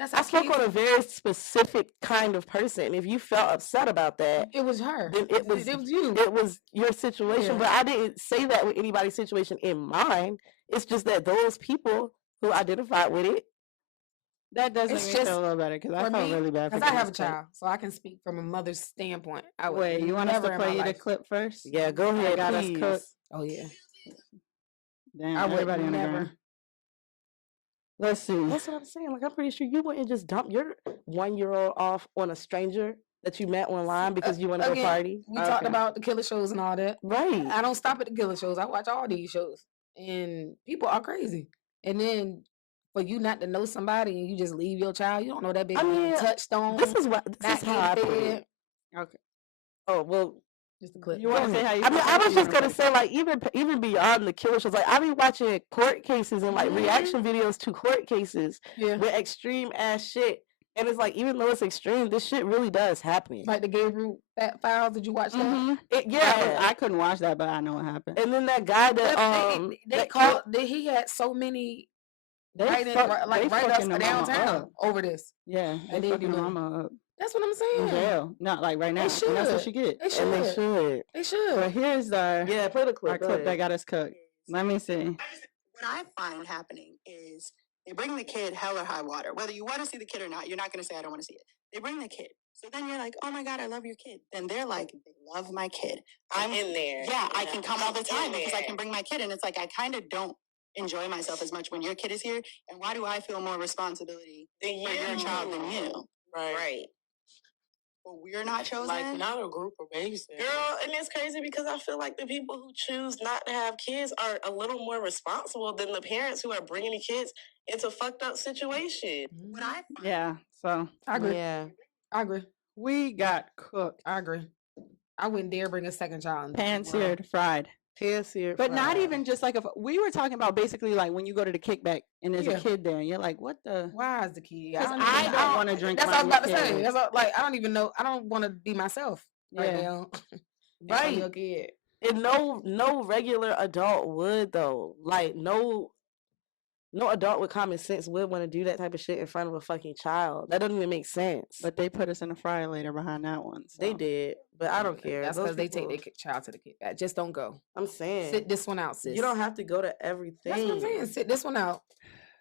That's I how spoke kids. on a very specific kind of person. If you felt upset about that, It was her. then it was you. it was your situation. Yeah. But I didn't say that with anybody's situation in mind. It's just that those people who identified with it. That does It's make me just, feel a little better because I for felt me, really bad for because I have a getting upset. child, so I can speak from a mother's standpoint. I would Wait, you want us never to in my play you the life- clip first? Yeah, go ahead, got us please. cooked. Oh yeah, Damn, I would everybody on the never. ground. Let's see. That's what I'm saying. Like, I'm pretty sure you wouldn't just dump your 1-year-old off on a stranger that you met online because you want to go Again, party. We talked about the killer shows and all that. Right. I don't stop at the killer shows. I watch all these shows, and people are crazy. And then for you not to know somebody and you just leave your child, you don't know that baby touchstone. This is how I put it. Okay. Oh well. Just a clip. You want to say how you? I mean, I was you just wanna gonna play? say, like, even beyond the killer shows, like, I be watching court cases and like reaction videos to court cases Yeah. with extreme ass shit, and it's like, even though it's extreme, this shit really does happen. Like the Gabriel Files. Did you watch that? Yeah, I couldn't watch that, but I know what happened. and then that guy that they called. He had so many. They Right fucking us the mama downtown up. over this. Yeah, And they they fucking do the it. mama up That's what I'm in saying. jail. Not like right now. They And that's what should. she get. They should. and they should. They should. But here's our Play the clip. our clip that got us cooked. Let me see. What I find happening is they bring the kid hell or high water. Whether you want to see the kid or not, you're not going to say, I don't want to see it. They bring the kid. So then you're like, oh my God, I love your kid. Then they're like, they love my kid. I'm in there. Yeah, I can come all the time because I can bring my kid. And it's like, I kind of don't enjoy myself as much when your kid is here. And why do I feel more responsibility for your child than you? Right. Well, we're not chosen. Like, not a group of babysitters. Girl, and it's crazy because I feel like the people who choose not to have kids are a little more responsible than the parents who are bringing the kids into fucked up situations. What I Yeah. So I agree. Yeah. I agree. we got cooked. I agree. I wouldn't dare bring a second child. Pan-seared, fried. Pan-seared, But not fried. even just like we were talking about basically like when you go to the kickback and there's Yeah. a kid there and you're like, what the? Why is the kid? 'Cause I don't wanna drink That's what I was my about to say. kid. That's what, like, I don't even know. I don't want to be myself right Yeah. now. Right. Your kid. And no regular adult would though. Like no adult with common sense would want to do that type of shit in front of a fucking child. That doesn't even make sense. But they put us in a fryer later behind that one. So. They did, but I don't care. That's Those because they take people- their child to the kickback. Just don't go. I'm saying, Sit this one out, sis. you don't have to go to everything. That's what I'm saying. Sit this one out.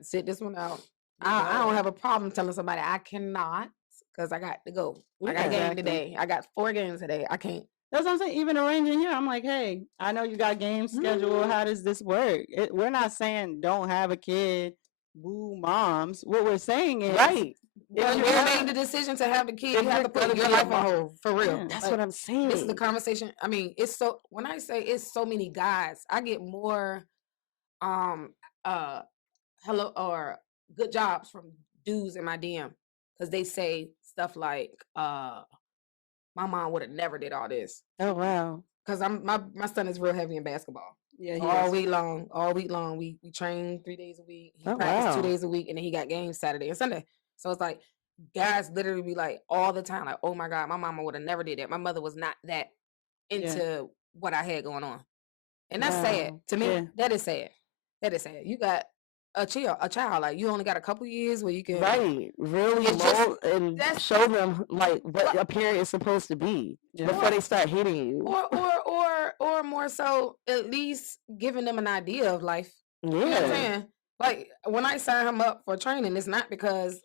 Sit this one out. I don't have a problem telling somebody I cannot because I got to go. I got a game Exactly. today. I got 4 games today. I can't. That's what I'm saying. Even arranging here, I'm like, hey, I know you got games scheduled. How does this work? We're not saying don't have a kid. Boo moms. What we're saying is Right. If you made the decision to have the kid, you have to put your life on hold for real. Yeah. That's Like, what I'm saying. This is the conversation. I mean, it's so when I say it's so many guys, I get more hello or good jobs from dudes in my DM because they say stuff like my mom would have never did all this. Oh wow. Because my son is real heavy in basketball. yeah, he All is. week long. We train 3 days a week. He Oh, practice 2 wow. days a week, and then he got games Saturday and Sunday. So it's like guys literally be like all the time, like, oh my God, my mama would have never did that. My mother was not that into what I had going on. And that's sad. Wow. To me, Yeah. that is sad. That is sad. You got a child, like you only got a couple years where you can Right. Really It's just- mold and that's- show them like what a parent is supposed to be Yeah. before they start hitting you. or more so at least giving them an idea of life. You know what I'm Yeah. saying? Like when I signed him up for training, it's not because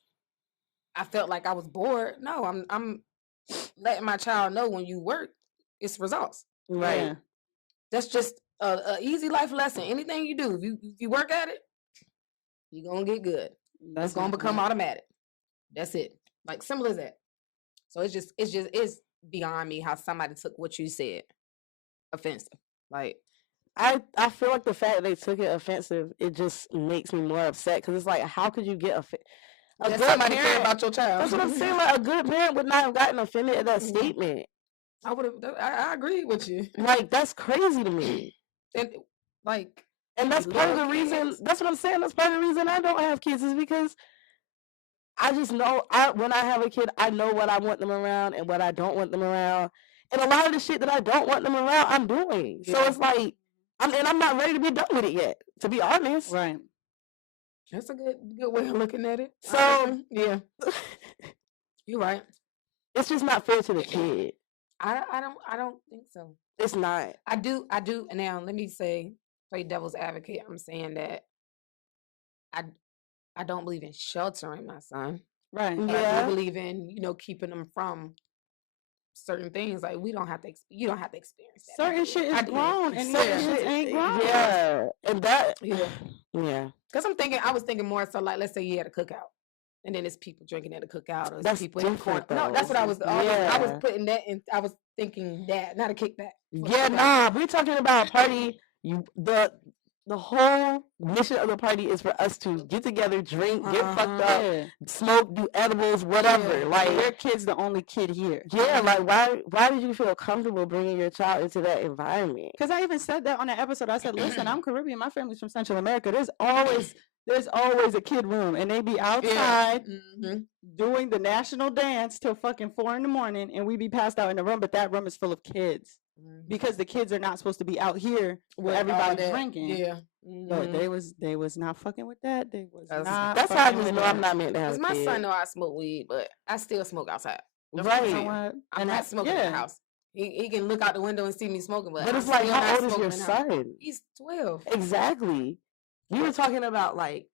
I felt like I was bored. No, I'm letting my child know when you work, it's results. Right. Yeah. That's just a easy life lesson. Anything you do, if you work at it, you're gonna get good. It's gonna become automatic. That's it. Like simple as that. So it's beyond me how somebody took what you said offensive. Like I feel like the fact that they took it offensive, it just makes me more upset because it's like, how could you get offended? that somebody care about your child. That's what I'm saying. Like a good parent would not have gotten offended at that Mhm. statement. I would have. I agree with you. Like that's crazy to me. And like, And that's you part of the love reason. kids. That's what I'm saying. That's part of the reason I don't have kids is because I just know when I have a kid, I know what I want them around and what I don't want them around. And a lot of the shit that I don't want them around, I'm doing. So Yeah. it's like, I'm not ready to be done with it yet. To be honest, Right. That's a good way of looking at it. So- honestly. yeah, you're right. It's just not fair to the kid. I don't think so. It's not. I do. And now let me play devil's advocate. I'm saying that I don't believe in sheltering my son. Right. But I Yeah. do believe in, keeping them from certain things. Like you don't have to experience that. Certain shit is I do. grown, and these Certain kids shit ain't grown. Yeah. And that. Yeah. Yeah. Because I was thinking more so like, let's say you had a cookout. And then it's people drinking at a cookout, or it's That's people in the corner. different, No, that's what I was. though. I was Yeah. putting that in. I was thinking that, not a kickback. for a Yeah, cookout. nah, we're talking about a party. The whole mission of the party is for us to get together, drink, get fucked up, Yeah. smoke, do edibles, whatever. Yeah. Like, Your kid's the only kid here. yeah, like why did you feel comfortable bringing your child into that environment? Because I even said that on that episode. I said, listen, I'm Caribbean. My family's from Central America. There's always a kid room, and they be outside doing the national dance till fucking 4 a.m, and we be passed out in the room. But that room is full of kids because the kids are not supposed to be out here where everybody's drinking. Yeah. But they was not fucking with that. They was not. That's how I fucking just with know that. I'm not meant to have Because a my kid. son know I smoke weed, but I still smoke outside. That's Right. what I'm You know saying. what? I'm And not that- smoking in yeah. the house. He can look out the window and see me smoking, but But I'm it's like, still how not old is smoking your in the house. son? He's 12. Exactly. We were talking about like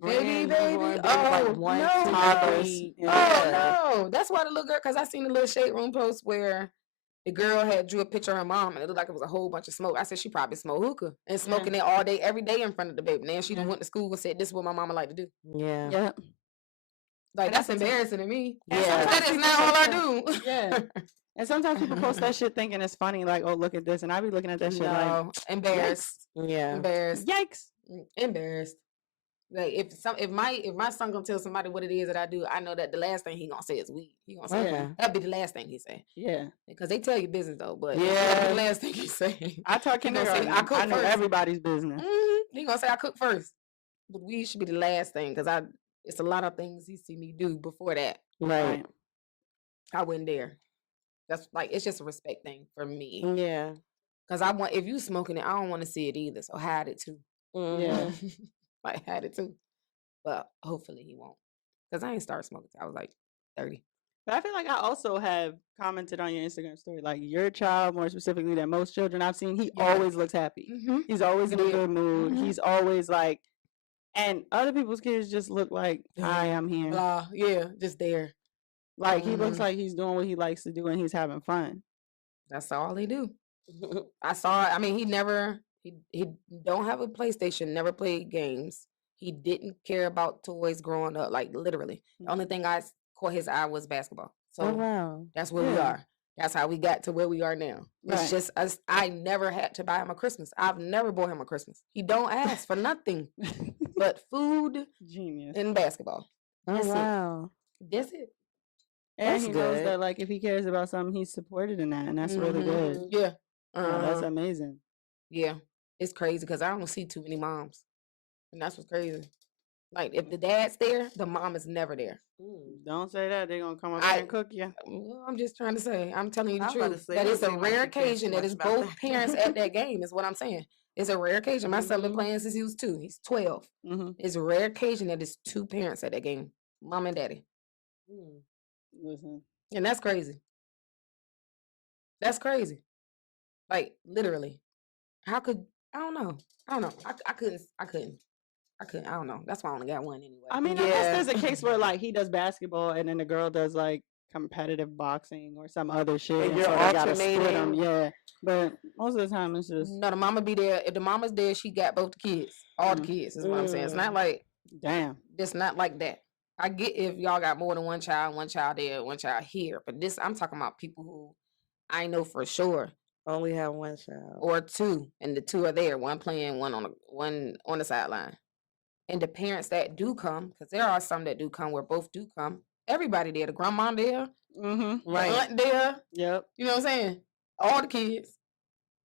Baby. like Oh, 1, no, 2, no. 3. Yeah. Oh, no. That's why the little girl, because I seen the little shade room post where the girl had drew a picture of her mom and it looked like it was a whole bunch of smoke. I said she probably smoked hookah and smoking it all day, every day in front of the baby. Then she done went to school and said, this is what my mama like to do. Yeah. Yeah. Like, And that's that's embarrassing to me. Yeah. And that is not all I do. Yeah. And sometimes people post that shit thinking it's funny, like, oh, look at this. And I be looking at that shit like, No, embarrassed. Yeah. Embarrassed. yikes. Embarrassed. Like if my son gonna tell somebody what it is that I do, I know that the last thing he gonna say is weed. He gonna say Yeah. that'd be the last thing he say. Yeah. Because they tell you business though, but Yeah. that'd be the last thing he say. I talk He gonna say, kindergarten. I cook I know first. everybody's business. He gonna say I cook first, but weed should be the last thing because it's a lot of things he see me do before that. Right. I wouldn't dare. That's like it's just a respect thing for me. Yeah. Because if you smoking it, I don't want to see it either. So hide it too. Yeah. Like hide it too. But hopefully he won't. Because I ain't started smoking till I was like 30. But I feel like I also have commented on your Instagram story, like your child, more specifically than most children I've seen, he Yeah. always looks happy. He's always in a Yeah. good mood. Mhm. He's always like, and other people's kids just look like, I am here. Blah. Yeah, just there. Like he looks Mhm. like he's doing what he likes to do and he's having fun. That's all he do. I saw. I mean, he never. He don't have a PlayStation. Never played games. He didn't care about toys growing up. Like literally, the only thing I caught his eye was basketball. So Oh wow. that's where we Yeah. are. That's how we got to where we are now. It's Right. just us. I never had to buy him a Christmas. I've never bought him a Christmas. He don't ask for nothing but food Genius. and basketball. Oh That's it. wow. That's it. And That's he knows good. that like if he cares about something, he's supported in that, and that's really good. Mhm. Yeah. Yeah, that's Uh-huh. amazing. Yeah, it's crazy because I don't see too many moms, and that's what's crazy. Like if the dad's there, the mom is never there. Don't say that. They're gonna come up I- here and cook you. Well, I'm just trying to say. I'm telling you the I was about to truth. say, That don't it's a seem like rare you care too occasion that much is about both that. parents at that game. Is what I'm saying. It's a rare occasion. My son been playing since he was 2. He's 12. Mm-hmm. It's a rare occasion that it's 2 parents at that game, mom and daddy, Listen. and that's crazy. That's crazy. Like literally, how could I don't know. I couldn't. I don't know. That's why I only got one anyway. I mean, Yeah. unless there's a case where like he does basketball and then the girl does like competitive boxing or some other shit, And and you're so they gotta split 'em, alternating. yeah. But most of the time, it's just No, the mama be there. If the mama's there, she got both the kids. All the kids is what I'm saying. It's not like damn. it's not like that. I get if y'all got more than one child there, one child here. But this I'm talking about people who I know for sure. Only have one child. Or 2, and the 2 are there. One playing, one on the sideline. And the parents that do come, because there are some that do come where both do come. Everybody there, the grandma there, Mm-hmm. the aunt there. Yep. You know what I'm saying? All the kids.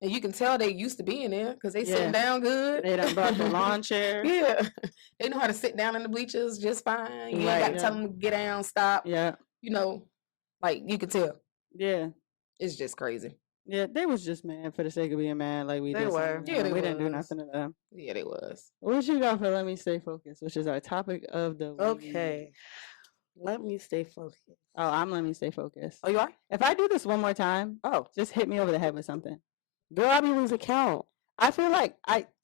And you can tell they used to being there because they sitting Yeah. down good. They done brought the lawn chair. Yeah. They know how to sit down in the bleachers just fine. You ain't got to Right. tell them to get down, stop. Yeah. You know, like you can tell. Yeah. It's just crazy. Yeah, they was just mad for the sake of being mad. Like we They did. were. something to Yeah, them. they We didn't do was. nothing to them. Yeah, they was. What you got for Let Me Stay Focused, which is our topic of the week? Okay. Let me stay focused. Oh, I'm Let Me Stay Focused. Oh, you are? If I do this one more time, Oh, just hit me over the head with something. girl, I be losing count. I feel like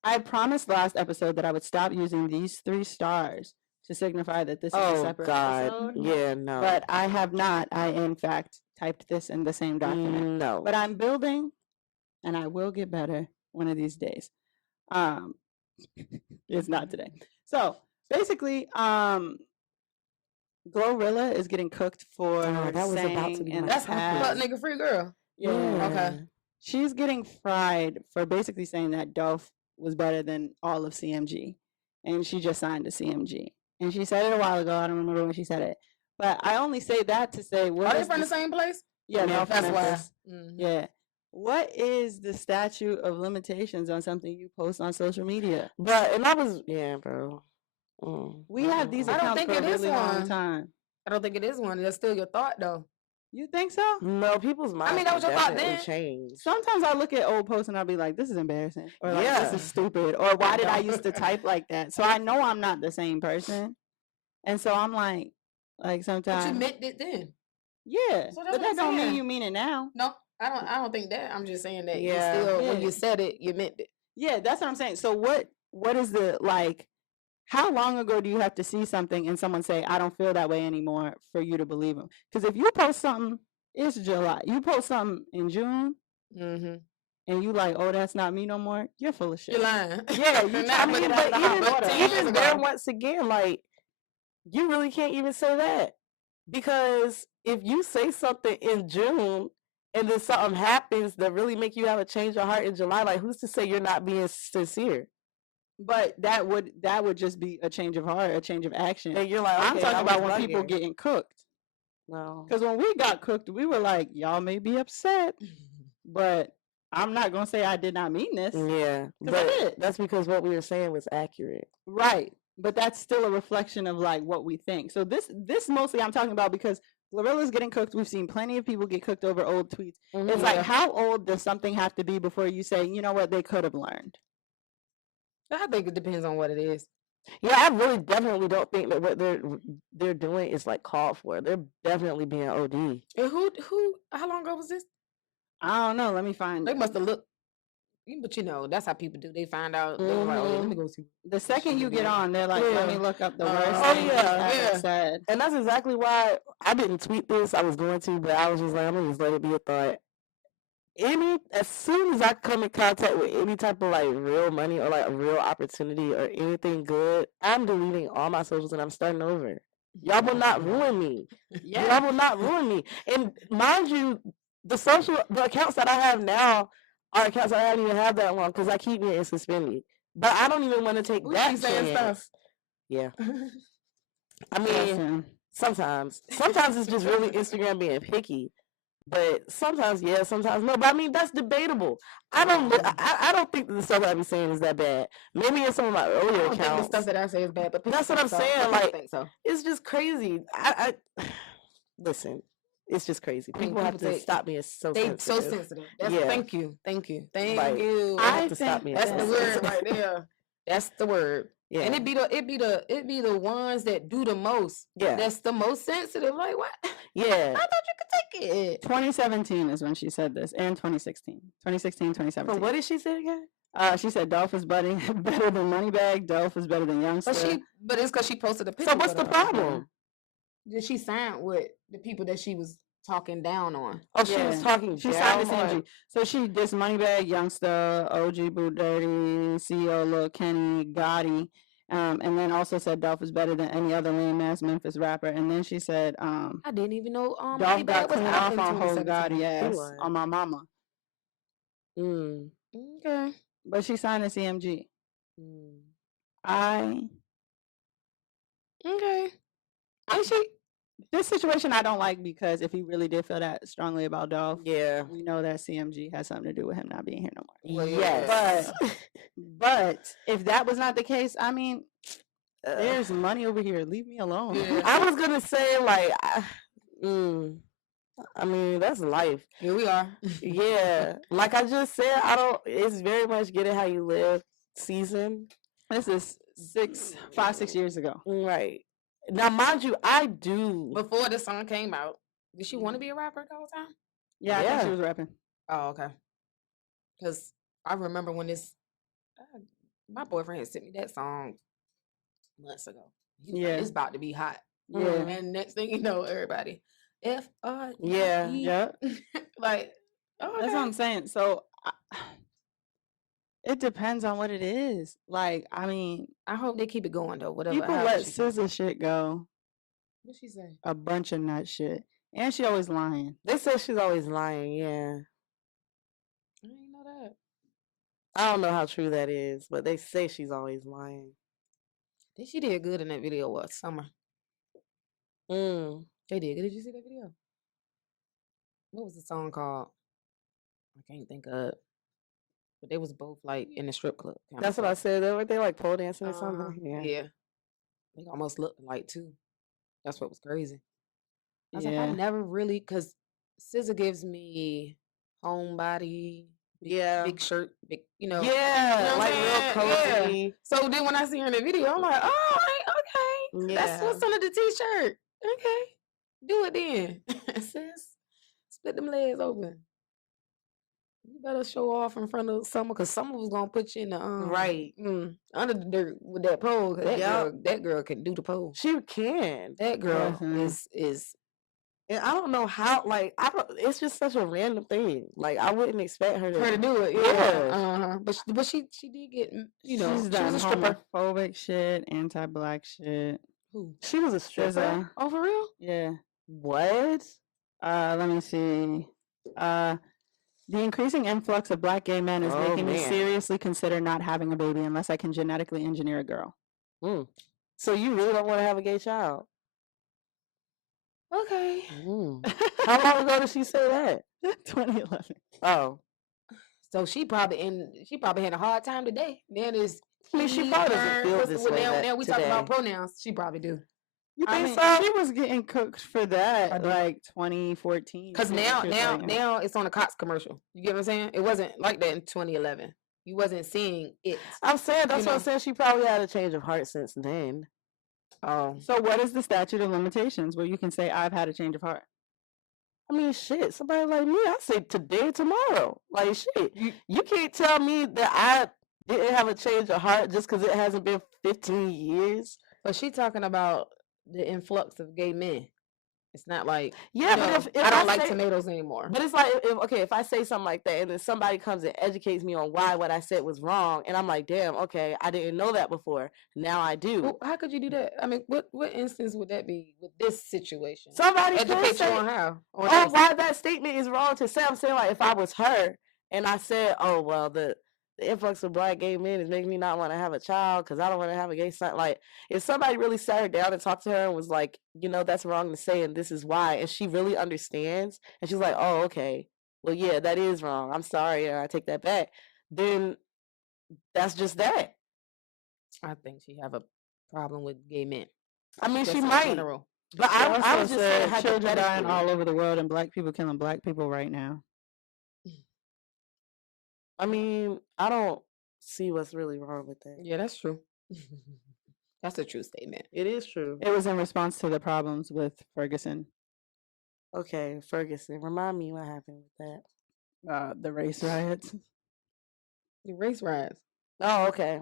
I promised last episode that I would stop using these 3 stars to signify that this is a Oh separate God, episode. yeah, no. But I have not. I, in fact, typed this in the same document. No. But I'm building, and I will get better one of these days. It's not today. So basically, Glorilla is getting cooked for that was about to be saying in my the That's topic. fuck past. nigga free girl. Yeah. Okay. She's getting fried for basically saying that Dolph was better than all of CMG. And she just signed to CMG. And she said it a while ago. I don't remember when she said it. But I only say that to say, what Are they is from the the- same place? Yeah, Yeah, no, That's why. Memphis. Mhm. Yeah. What is the statute of limitations on something you post on social media? But and I was bro. We have these I don't accounts think for a it is really long one. time. I don't think it is one. That's still your thought, though. You think so? No, people's minds. mean, that was your thought definitely then. changed. Sometimes I look at old posts and I'll be like, this is embarrassing. Or like, this Yeah. is stupid. Or why did I used to type like that? So I know I'm not the same person. And so I'm like But sometimes. you meant it then. Yeah. So that's But what that I'm don't mean saying. you mean it now. No, I don't think that. I'm just saying that Yeah. you still, when Yeah. you said it, you meant it. Yeah, that's what I'm saying. So what is the like how long ago do you have to see something and someone say, I don't feel that way anymore for you to believe them? Because if you post something, it's July. You post something in June Mm-hmm. and you like, oh, that's not me no more, you're full of shit. You're lying. Yeah, you Not trying to but- get out of the hot but water. 10 years even ago. there, once again, like you really can't even say that because if you say something in June and then something happens that really make you have a change of heart in July, like who's to say you're not being sincere? But that would just be a change of heart, a change of action. And you're like, I'm okay, talking I about was when people bugging. getting cooked. No. Because when we got cooked, we were like, y'all may be upset, but I'm not gonna say I did not mean this. Yeah, 'Cause I but did. that's because what we were saying was accurate. Right. But that's still a reflection of like what we think. So this mostly I'm talking about because Glorilla's getting cooked. We've seen plenty of people get cooked over old tweets. It's like, Yeah. how old does something have to be before you say, you know what, they could have learned? I think it depends on what it is. Yeah, I really definitely don't think that what they're doing is like called for. They're definitely being OD. And how long ago was this? I don't know. Let me find They it. must have looked. But you know, that's how people do. They find out. They were like, oh, yeah, let me go see. The second you get on, they're like, let me Yeah. look up the Oh, worst oh, thing yeah, ever yeah. said. And that's exactly why I didn't tweet this. I was going to, but I was just like, I'm gonna just let it be a thought. As soon as I come in contact with any type of like real money or like a real opportunity or anything good, I'm deleting all my socials and I'm starting over. Y'all will not ruin me. Yeah. Y'all will not ruin me. And mind you, the accounts that I have now are accounts that I haven't even had that long because I keep getting suspended. But I don't even want to take We that keep saying stuff. chance. Yeah. I mean, Listen, sometimes it's just really Instagram being picky. But sometimes yes, sometimes no. But I mean that's debatable. I don't think that the stuff I be saying is that bad. Maybe in some of my I earlier don't think the accounts, stuff that I say is bad, but people that's what think I'm so. saying, People like, think so. it's just crazy. I listen. It's just crazy. I mean, People have people to take- stop being so They sensitive. so sensitive. That's, Yeah. Thank you. Like, you. They I have to stop think being That's so the sensitive. word right there. That's the word. Yeah. And it be the ones that do the most. Yeah. That's the most sensitive. Like what? Yeah. I thought you could take it. 2017 is when she said this, and 2016. 2016, 2017. So what did she say again? She said Dolph is better than Moneybag. Dolph is better than Youngster. But it's because she posted a picture. So what's with the her. problem? Did she sign with the people that she was talking down on? Oh, she was talking She down signed to on- CMG. So she dissed Moneybag, Youngster, OG Boot Dirty, CEO Lil Kenny, Gotti, and then also said Dolph is better than any other lame ass Memphis rapper. And then she said I didn't even know Dolph got Moneybagg was clean out off in on whole 2017. Gotti ass was. on my mama. Mm. Okay. But she signed to CMG. Mm. Okay. And this situation I don't like because if he really did feel that strongly about Dolph, Yeah. we know that CMG has something to do with him not being here no more. Well, Yes. But if that was not the case, I mean, Ugh. there's money over here. Leave me alone. Yeah. I was gonna say like, I mean, that's life. Here we are. Yeah. Like I just said, it's very much get it how you live season. This is 6 years ago. Right. Now, mind you, I do. Before the song came out, did she want to be a rapper the whole time? Yeah, I think she was rapping. Oh, okay. Because I remember when my boyfriend had sent me that song months ago. He was like, it's about to be hot. Yeah. And next thing you know, everybody, F-R-E. Yeah. Like, okay. That's what I'm saying. So it depends on what it is. Like, I mean, I hope they keep it going though. Whatever. people let SZA shit go. What she say? A bunch of nut shit. And she always lying. They say she's always lying, yeah. I didn't know that. I don't know how true that is, but they say she's always lying. I think she did good in that video. What summer? They did. Did you see that video? What was the song called? I can't think of it. But they was both like in the strip club. That's what I said. They like pole dancing or something. Yeah. They almost looked alike too. That's what was crazy. I was like, I never really, because SZA gives me homebody, big shirt, big, you know like real cozy. Yeah. So then when I see her in the video, I'm like, oh, okay. That's what's under the t-shirt. Okay. Do it then. Sis, split them legs open. You better show off in front of Summer, because Summer was gonna put you in the under the dirt with that pole. That girl can do the pole. She can. That girl is. And I don't know how. Like it's just such a random thing. Like I wouldn't expect her to do it. Yeah. But she did get. You know, she's done homophobic shit, anti-black shit. Who? She was a stripper. Oh, for real? Yeah. What? Let me see. The increasing influx of black gay men is making me seriously consider not having a baby unless I can genetically engineer a girl. So you really don't want to have a gay child? Okay. How long ago did she say that? 2011. Oh. So she probably had a hard time today. Then is she probably doesn't feel this way. Now we talk about pronouns. She probably do. You think so? She was getting cooked for that like 2014. Because now it's on a Cox commercial. You get what I'm saying? It wasn't like that in 2011. You wasn't seeing it. I'm saying that's what I'm saying. She probably had a change of heart since then. Oh. So what is the statute of limitations where you can say I've had a change of heart? I mean, shit. Somebody like me, I say today, tomorrow. Like shit. You can't tell me that I didn't have a change of heart just because it hasn't been 15 years. But she talking about the influx of gay men. It's not like but if I don't like tomatoes anymore. But it's like if I say something like that and then somebody comes and educates me on why what I said was wrong, and I'm like, damn, okay, I didn't know that before. Now I do. Well, how could you do that? I mean, what instance would that be with this situation? Somebody educate you on how? Why that statement is wrong to say. I'm saying like if I was her and I said, oh well, the influx of black gay men is making me not want to have a child because I don't want to have a gay son. Like, if somebody really sat her down and talked to her and was like, that's wrong to say and this is why, and she really understands, and she's like, oh, okay, well, yeah, that is wrong. I'm sorry, and I take that back. Then that's just that. I think she have a problem with gay men. I mean, she might. But I was just saying, children dying all over the world and black people killing black people right now. I mean, I don't see what's really wrong with that. Yeah, that's true. That's a true statement. It is true. It was in response to the problems with Ferguson. Okay, Ferguson. Remind me what happened with that. The race riots. The race riots. Oh, okay.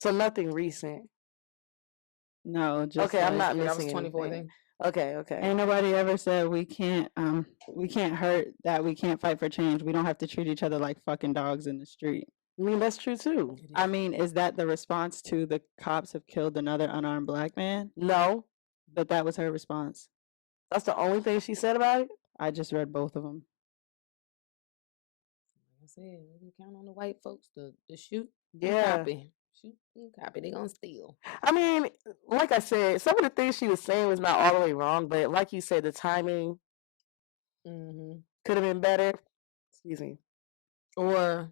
So nothing recent. No, just okay. I'm not missing. That was 2014. Okay. Ain't nobody ever said we can't hurt that we can't fight for change. We don't have to treat each other like fucking dogs in the street. I mean, that's true too. I mean, is that the response to the cops have killed another unarmed black man? No. But that was her response. That's the only thing she said about it? I just read both of them. I said, we count on the white folks to shoot. Yeah. Copy. Shoot and copy. They gonna steal. I mean, like I said, some of the things she was saying was not all the way wrong, but like you said, the timing could have been better. Excuse me. Or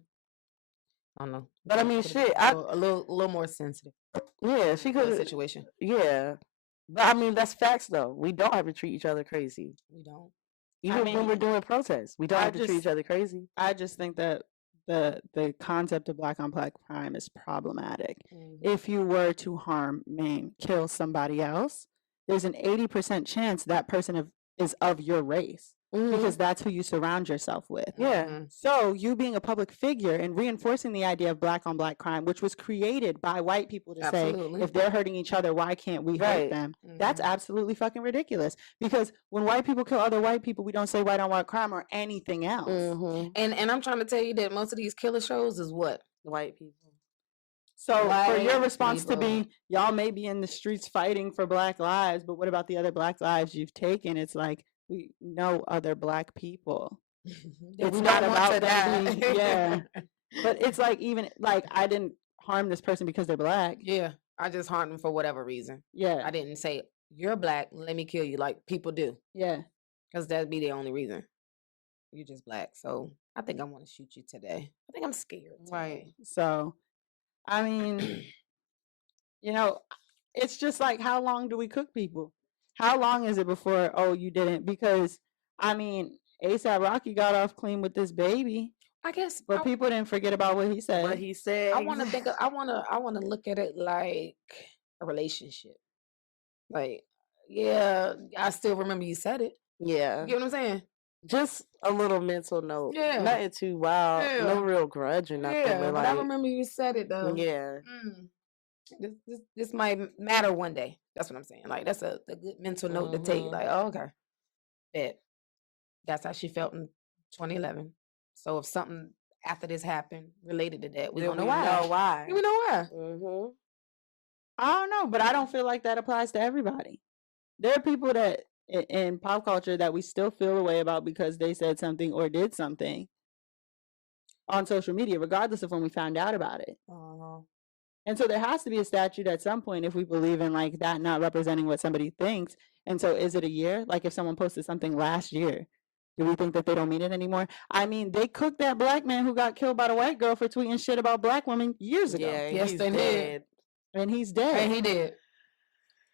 I don't know. But I mean, shit. A little more sensitive. Yeah, she could. Situation. Yeah. But I mean, that's facts though. We don't have to treat each other crazy. We don't. Even when we're doing protests, we don't I have to treat just- each other crazy. I just think that the concept of black on black crime is problematic. Mhm. If you were to harm, maim, kill somebody else, there's an 80% chance that person is of your race because that's who you surround yourself with. Yeah. Mhm. So you being a public figure and reinforcing the idea of black on black crime, which was created by white people to Absolutely. say, if they're hurting each other, why can't we hurt Right. them? That's Mhm. absolutely fucking ridiculous. Because when white people kill other white people, we don't say white on white crime or anything else. Mm-hmm. And I'm trying to tell you that most of these killer shows is what? White people. So for your White response to people. be, y'all may be in the streets fighting for black lives, but what about the other black lives you've taken? It's like, we know other black people. That It's we not don't want about to them die. being- yeah. But it's like, even like, I didn't harm this person because they're black. Yeah, I just harmed them for whatever reason. Yeah. I didn't say you're black, let me kill you like people do, Yeah. because that'd be the only reason. You're just black, so I think I want to shoot you today. I think I'm scared. Right. So, I mean, you know, it's just like, how long do we cook people? How long is it before, oh, you didn't? Because, I mean, ASAP Rocky got off clean with this baby, I guess, but people didn't forget about what he said. What he said. I want to think. I want to look at it like a relationship. Like, yeah, I still remember you said it. Yeah. You get what I'm saying? Just a little mental note. Yeah. Nothing too wild. Yeah. No real grudge or nothing. Yeah, but but like, I remember you said it though. yeah. This might matter one day. That's what I'm saying. Like, that's a good mental note to take. Mhm. Like, oh, okay, that's how she felt in 2011. So if something after this happened related to that, we Then don't know we why. know why. We know why. Mm-hmm. I don't know, but I don't feel like that applies to everybody. There are people that in pop culture that we still feel a way about because they said something or did something on social media, regardless of when we found out about it. And so there has to be a statute at some point if we believe in like that not representing what somebody thinks. And so is it a year? Like if someone posted something last year, do we think that they don't mean it anymore? I mean, they cooked that black man who got killed by the white girl for tweeting shit about black women years ago. Yeah. Yes, he's they did. dead. And he's dead. And he did.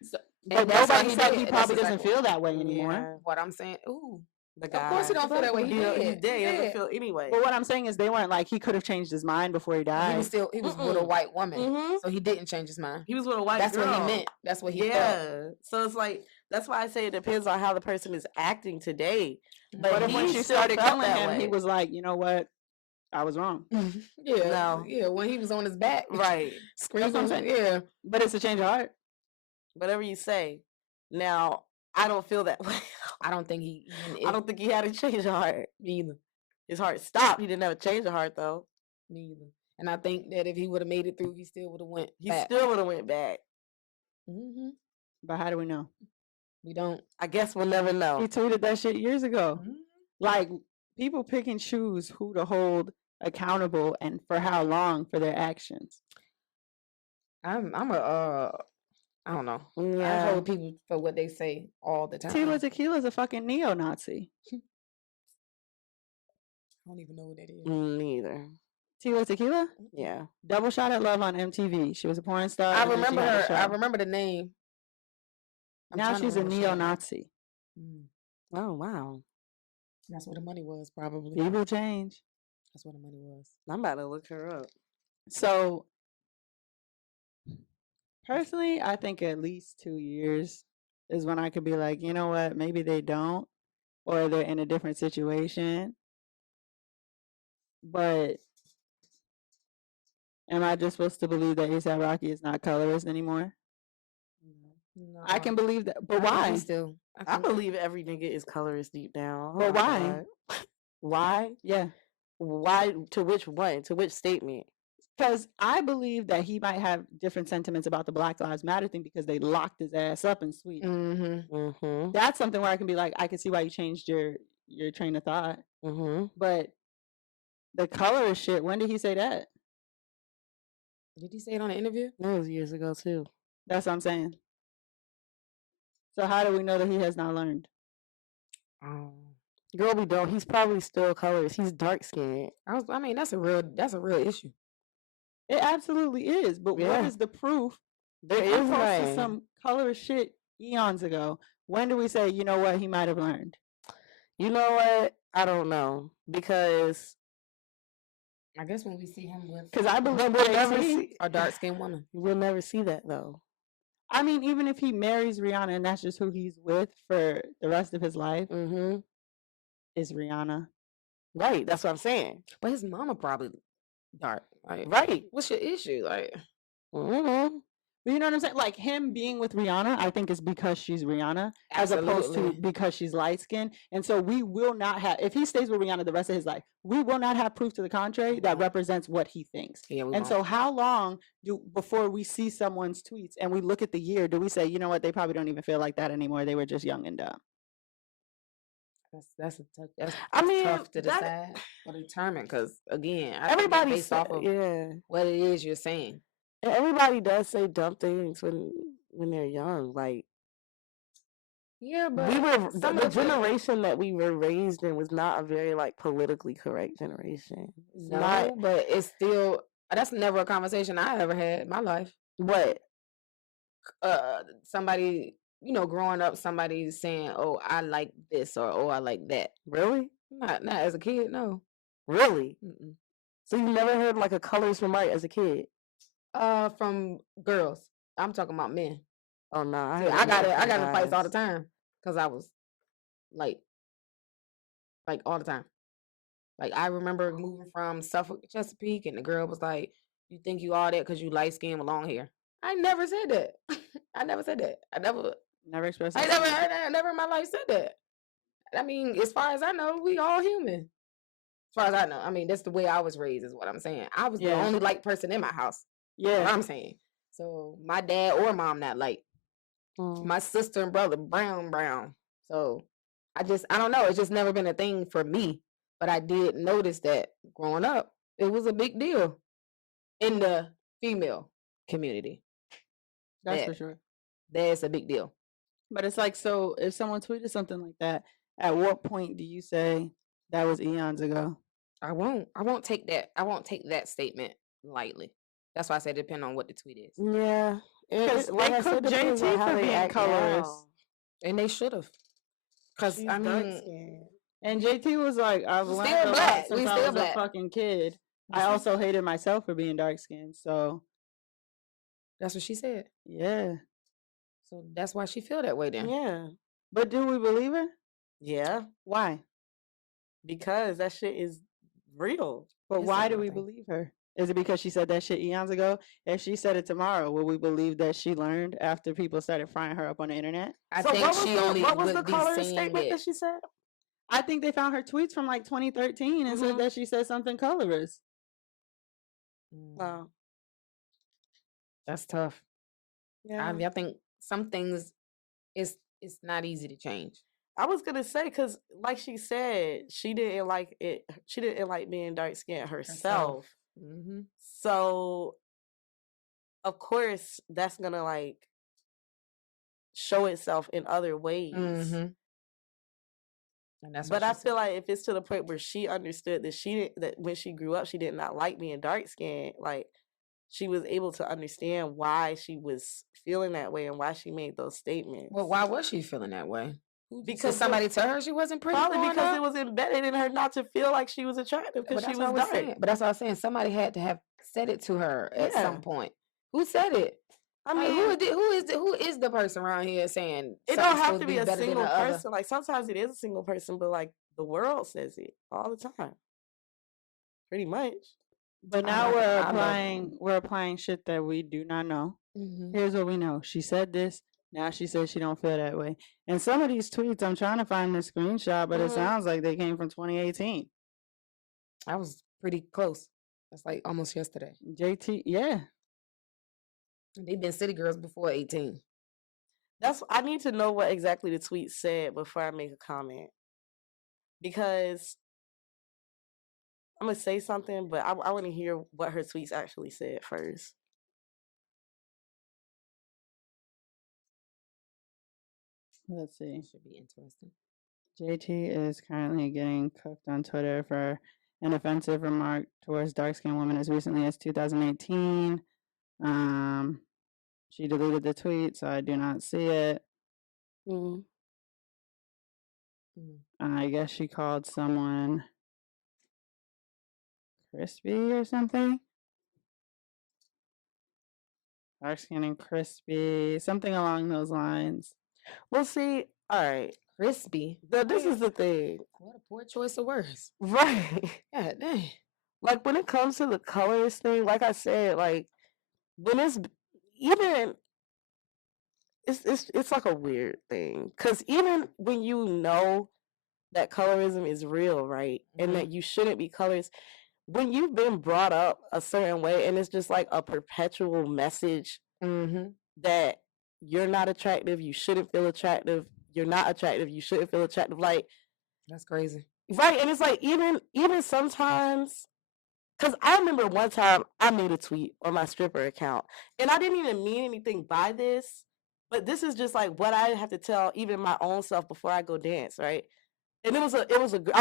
So, And but that's why nobody he said did. he That's probably doesn't exactly- feel that way anymore. Yeah. What I'm saying, ooh, The guy. of course he don't feel that way. He He's dead. dead. He He doesn't dead. feel anyway. But what I'm saying is they weren't like he could have changed his mind before he He died. was with a Mm-mm. white woman, Mhm. so he didn't change his mind. He was with a white That's girl. what he meant. That's what he felt. Yeah. So it's like, that's why I say it depends on how the person is acting today. But if when he she still started felt killing that him, he way. was like, you know what? I was wrong. Yeah, No. yeah. When he was on his back, Right. screaming, That's what I'm yeah. But it's a change of heart. Whatever you say. Now, I don't feel that way. I don't think he. I don't think he had a change of heart. Me either. His heart stopped. He didn't have a change of heart though. Me either. And I think that if he would have made it through, he still would have went He back. still would have went back. Mm-hmm. But how do we know? We don't. I guess we'll never He know. tweeted that shit years ago. Mhm. Like people pick and choose who to hold accountable and for how long for their actions. I don't know. I Yeah. hold people for what they say all the time. Tila Tequila's a fucking neo-Nazi. I don't even know what that is. Neither. Tila Tequila? Yeah. Double Shot at Love on MTV. She was a porn star. I and then she remember had a her. I show. remember the name. I'm Now trying to she's a remember what she- neo-Nazi. Oh wow. That's where the money was, probably. People change. That's where the money was. I'm about to look her up. So personally, I think at least 2 years is when I could be like, you know what, maybe they don't, or they're in a different situation. But am I just supposed to believe that A$AP Rocky is not colorist anymore? No, I can believe that, but I think why? he still. I think- believe every nigga is colorist deep down. Oh But my why? God. Why? Yeah, Why? To which one? To which statement? because I believe that he might have different sentiments about the Black Lives Matter thing because they locked his ass up in Sweden. Mm-hmm. That's something where I can be like, I can see why you changed your train of thought. Mm-hmm. But the colorist shit, when did he say that? Did he say it on an interview? That was years ago too. That's what I'm saying. So how do we know that he has not learned? Girl, we don't. He's probably still colorist. He's dark skinned. I mean, that's a real issue. It absolutely is. But what Yeah. is the proof? There If is you posted none. some colorist shit eons ago, when do we say, you know what, he might have learned? You know what? I don't know because I guess when we see him with Because I believe we'll never JT. see. a dark skinned woman. We'll never see that though. I mean, even if he marries Rihanna and that's just who he's with for the rest of his life, Mm-hmm. is Rihanna. Right. That's what I'm saying. But his mama probably dark. Like, Right. what's your issue? Like, Mm-hmm. But you know what I'm saying? Like him being with Rihanna, I think is because she's Rihanna, as opposed to Absolutely. because she's light skinned. And so we will not have, if he stays with Rihanna the rest of his life, we will not have proof to the contrary that Mhm. represents what he thinks. yeah, we And won't. so how long before we see someone's tweets and we look at the year, do we say, you know what, they probably don't even feel like that anymore. They were just young and dumb. That's a tough. That's I mean, tough to that- decide or determine because again, I think it's Everybody based off of yeah. what it is you're saying. And everybody does say dumb things when they're young. Like Yeah, but we were some the of it- generation that we were raised in was not a very like politically correct generation. It's No, not but it's still that's never a conversation I ever had in my life. what Somebody, growing up, somebody saying, "Oh, I like this," or "Oh, I like that." really, Not as a kid, no. really. Mm-mm. So you never heard like a colors remark as a kid? From girls, I'm talking about men. Oh no, See, I got in fights all the time because I was like all the time. Like I remember moving from Suffolk to Chesapeake, and the girl was like, "You think you all that because you light skin with long hair?" I never said that. I never said that. Never expressed I that. never heard that. I never in my life said that. I mean, as far as I know, we all human. As far as I know, I mean, that's the way I was raised, is what I'm saying. I was the Yeah. only light person in my house. What Yeah. I'm saying. So my dad or mom not light. My sister and brother brown. So I don't know. It's just never been a thing for me. But I did notice that growing up, it was a big deal in the female community. That's that- for sure. That's a big deal. But it's like, so if someone tweeted something like that, at what point do you say that was eons ago? I won't take that. I won't take that statement lightly. That's why I said depend on what the tweet is. Yeah, Because like they I said, cooked depends on JT how for they being act colorist. now. And they should have. Because She's I mean, dark-skinned. And JT was like, I've We learned still a lot black. since We I still was black. a fucking kid. We I still- also hated myself for being dark skinned. So that's what she said. yeah. So that's why she feel that way then. Yeah, But do we believe her? yeah, Why? because that shit is real. But It's why do we everything. believe her? Is it because she said that shit eons ago? If she said it tomorrow, will we believe that she learned after people started frying her up on the internet? I So think what was she the, only what was would the be color saying statement it. that she said? I think they found her tweets from like 2013 and Mhm. said that she said something colorist. Wow. That's tough. Yeah. I think some things it's not easy to change. I was gonna say because, like she said, she didn't like it. She didn't like being dark skinned herself. Mm-hmm. So, of course, that's gonna like show itself in other ways. Mm-hmm. And that's But what I she feel like if it's to the point where she understood that that when she grew up, she did not like being dark skinned. Like she was able to understand why she was feeling that way and why she made those statements. Well, why was she feeling that way? Because Did somebody tell her she wasn't pretty? Probably growing because up? it was embedded in her not to feel like she was attractive because But she that's what was I was dark. saying. But that's what I was saying. Somebody had to have said it to her at Yeah. some point. Who said it? I Like, mean, who is the person around here saying it something's don't have supposed to be a better than single the other? person. Like sometimes it is a single person, but like the world says it all the time. Pretty much. But I now know. we're applying shit that we do not know. Mm-hmm. Here's what we know. She said this. Now she says she don't feel that way. And some of these tweets, I'm trying to find the screenshot, but it Mhm. sounds like they came from 2018. I was pretty close. That's like almost yesterday. JT, yeah. They've been city girls before 18. I need to know what exactly the tweet said before I make a comment. Because I'm gonna say something, but I want to hear what her tweets actually said first. Let's see. Should be interesting. JT is currently getting cooked on Twitter for an offensive remark towards dark-skinned women as recently as 2018. She deleted the tweet, so I do not see it. Mm. I guess she called someone crispy or something. Dark skin and crispy, something along those lines. Well, see, all right. Crispy. This is the thing. What a poor choice of words. Right. God dang. Like when it comes to the colors thing, like I said, like when it's even it's like a weird thing. Cause even when you know that colorism is real, right? And that you shouldn't be colors, when you've been brought up a certain way and it's just like a perpetual message that you're not attractive, you shouldn't feel attractive, you're not attractive, you shouldn't feel attractive. Like That's crazy. right, and it's like even sometimes, because I remember one time I made a tweet on my stripper account, and I didn't even mean anything by this, but this is just like what I have to tell even my own self before I go dance, right? And I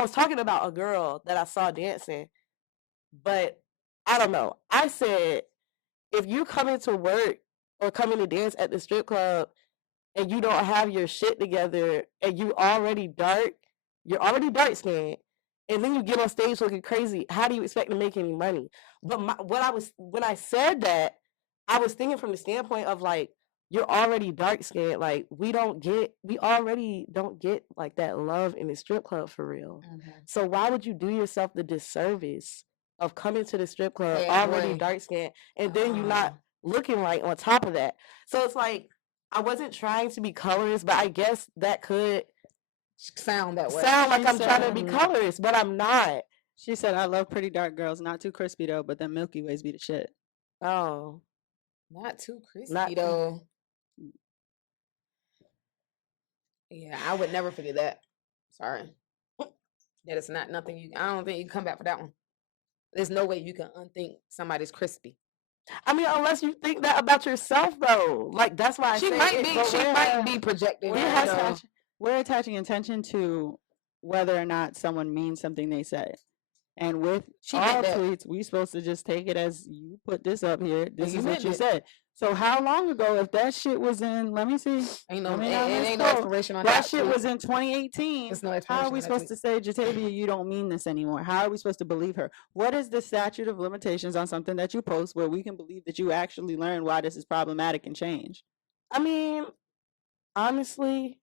was talking about a girl that I saw dancing, but I don't know. I said, if you come into work or coming to dance at the strip club and you don't have your shit together and you're already dark skinned, and then you get on stage looking crazy, how do you expect to make any money? But when I said that, I was thinking from the standpoint of like, you're already dark skinned. Like we already don't get like that love in the strip club for real. So why would you do yourself the disservice of coming to the strip club already dark skinned and then you're not looking right on top of that? So it's like, I wasn't trying to be colorist, but I guess that could sound that way. Sound like She I'm trying to said- be colorist, but I'm not. She said, I love pretty dark girls, not too crispy though, but then Milky Ways be the shit. Oh. Not too crispy Not too- though. Yeah, I would never forget that. Sorry. That is not nothing you. I don't think you can come back for that one. There's no way you can unthink somebody's crispy. I mean, unless you think that about yourself, though. Like that's why She I say might it, be. but She might be projecting. We're attaching intention to whether or not someone means something they say. And with She all meant that. tweets, we supposed to just take it as you put this up here. This you is what meant you it. said. So how long ago, if that shit was in, let me see. Ain't no, Let me it not ain't no misquote. expiration on That that. shit was in 2018. There's no How expiration are we on that supposed to say, Jatavia, you don't mean this anymore? How are we supposed to believe her? What is the statute of limitations on something that you post where we can believe that you actually learn why this is problematic and change? I mean, honestly,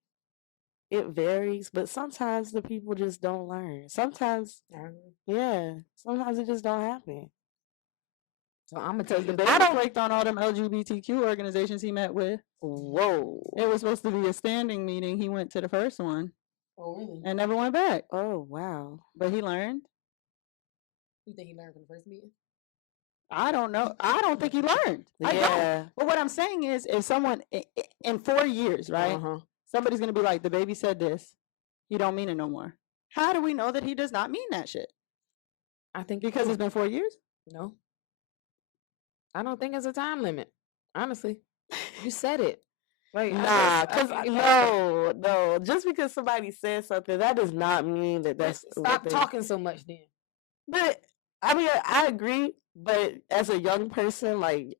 it varies, but sometimes the people just don't learn. Sometimes, yeah, sometimes it just don't happen. So I'm gonna tell you, The baby flaked on all them LGBTQ organizations he met with. Whoa. It was supposed to be a standing meeting. He went to the first one. Oh, really? And never went back. Oh, wow. But he learned. You think he learned from the first meeting? I don't know. I don't think he learned. I don't. But what I'm saying is, if someone in 4 years, right? Somebody's gonna be like, the baby said this. He don't mean it no more. How do we know that he does not mean that shit? I think Because it's been 4 years. No. I don't think it's a time limit. Honestly, you said it. Like Nah, because no. Just because somebody says something, that does not mean that that's. Stop talking so much, then. But I mean, I agree. But as a young person, like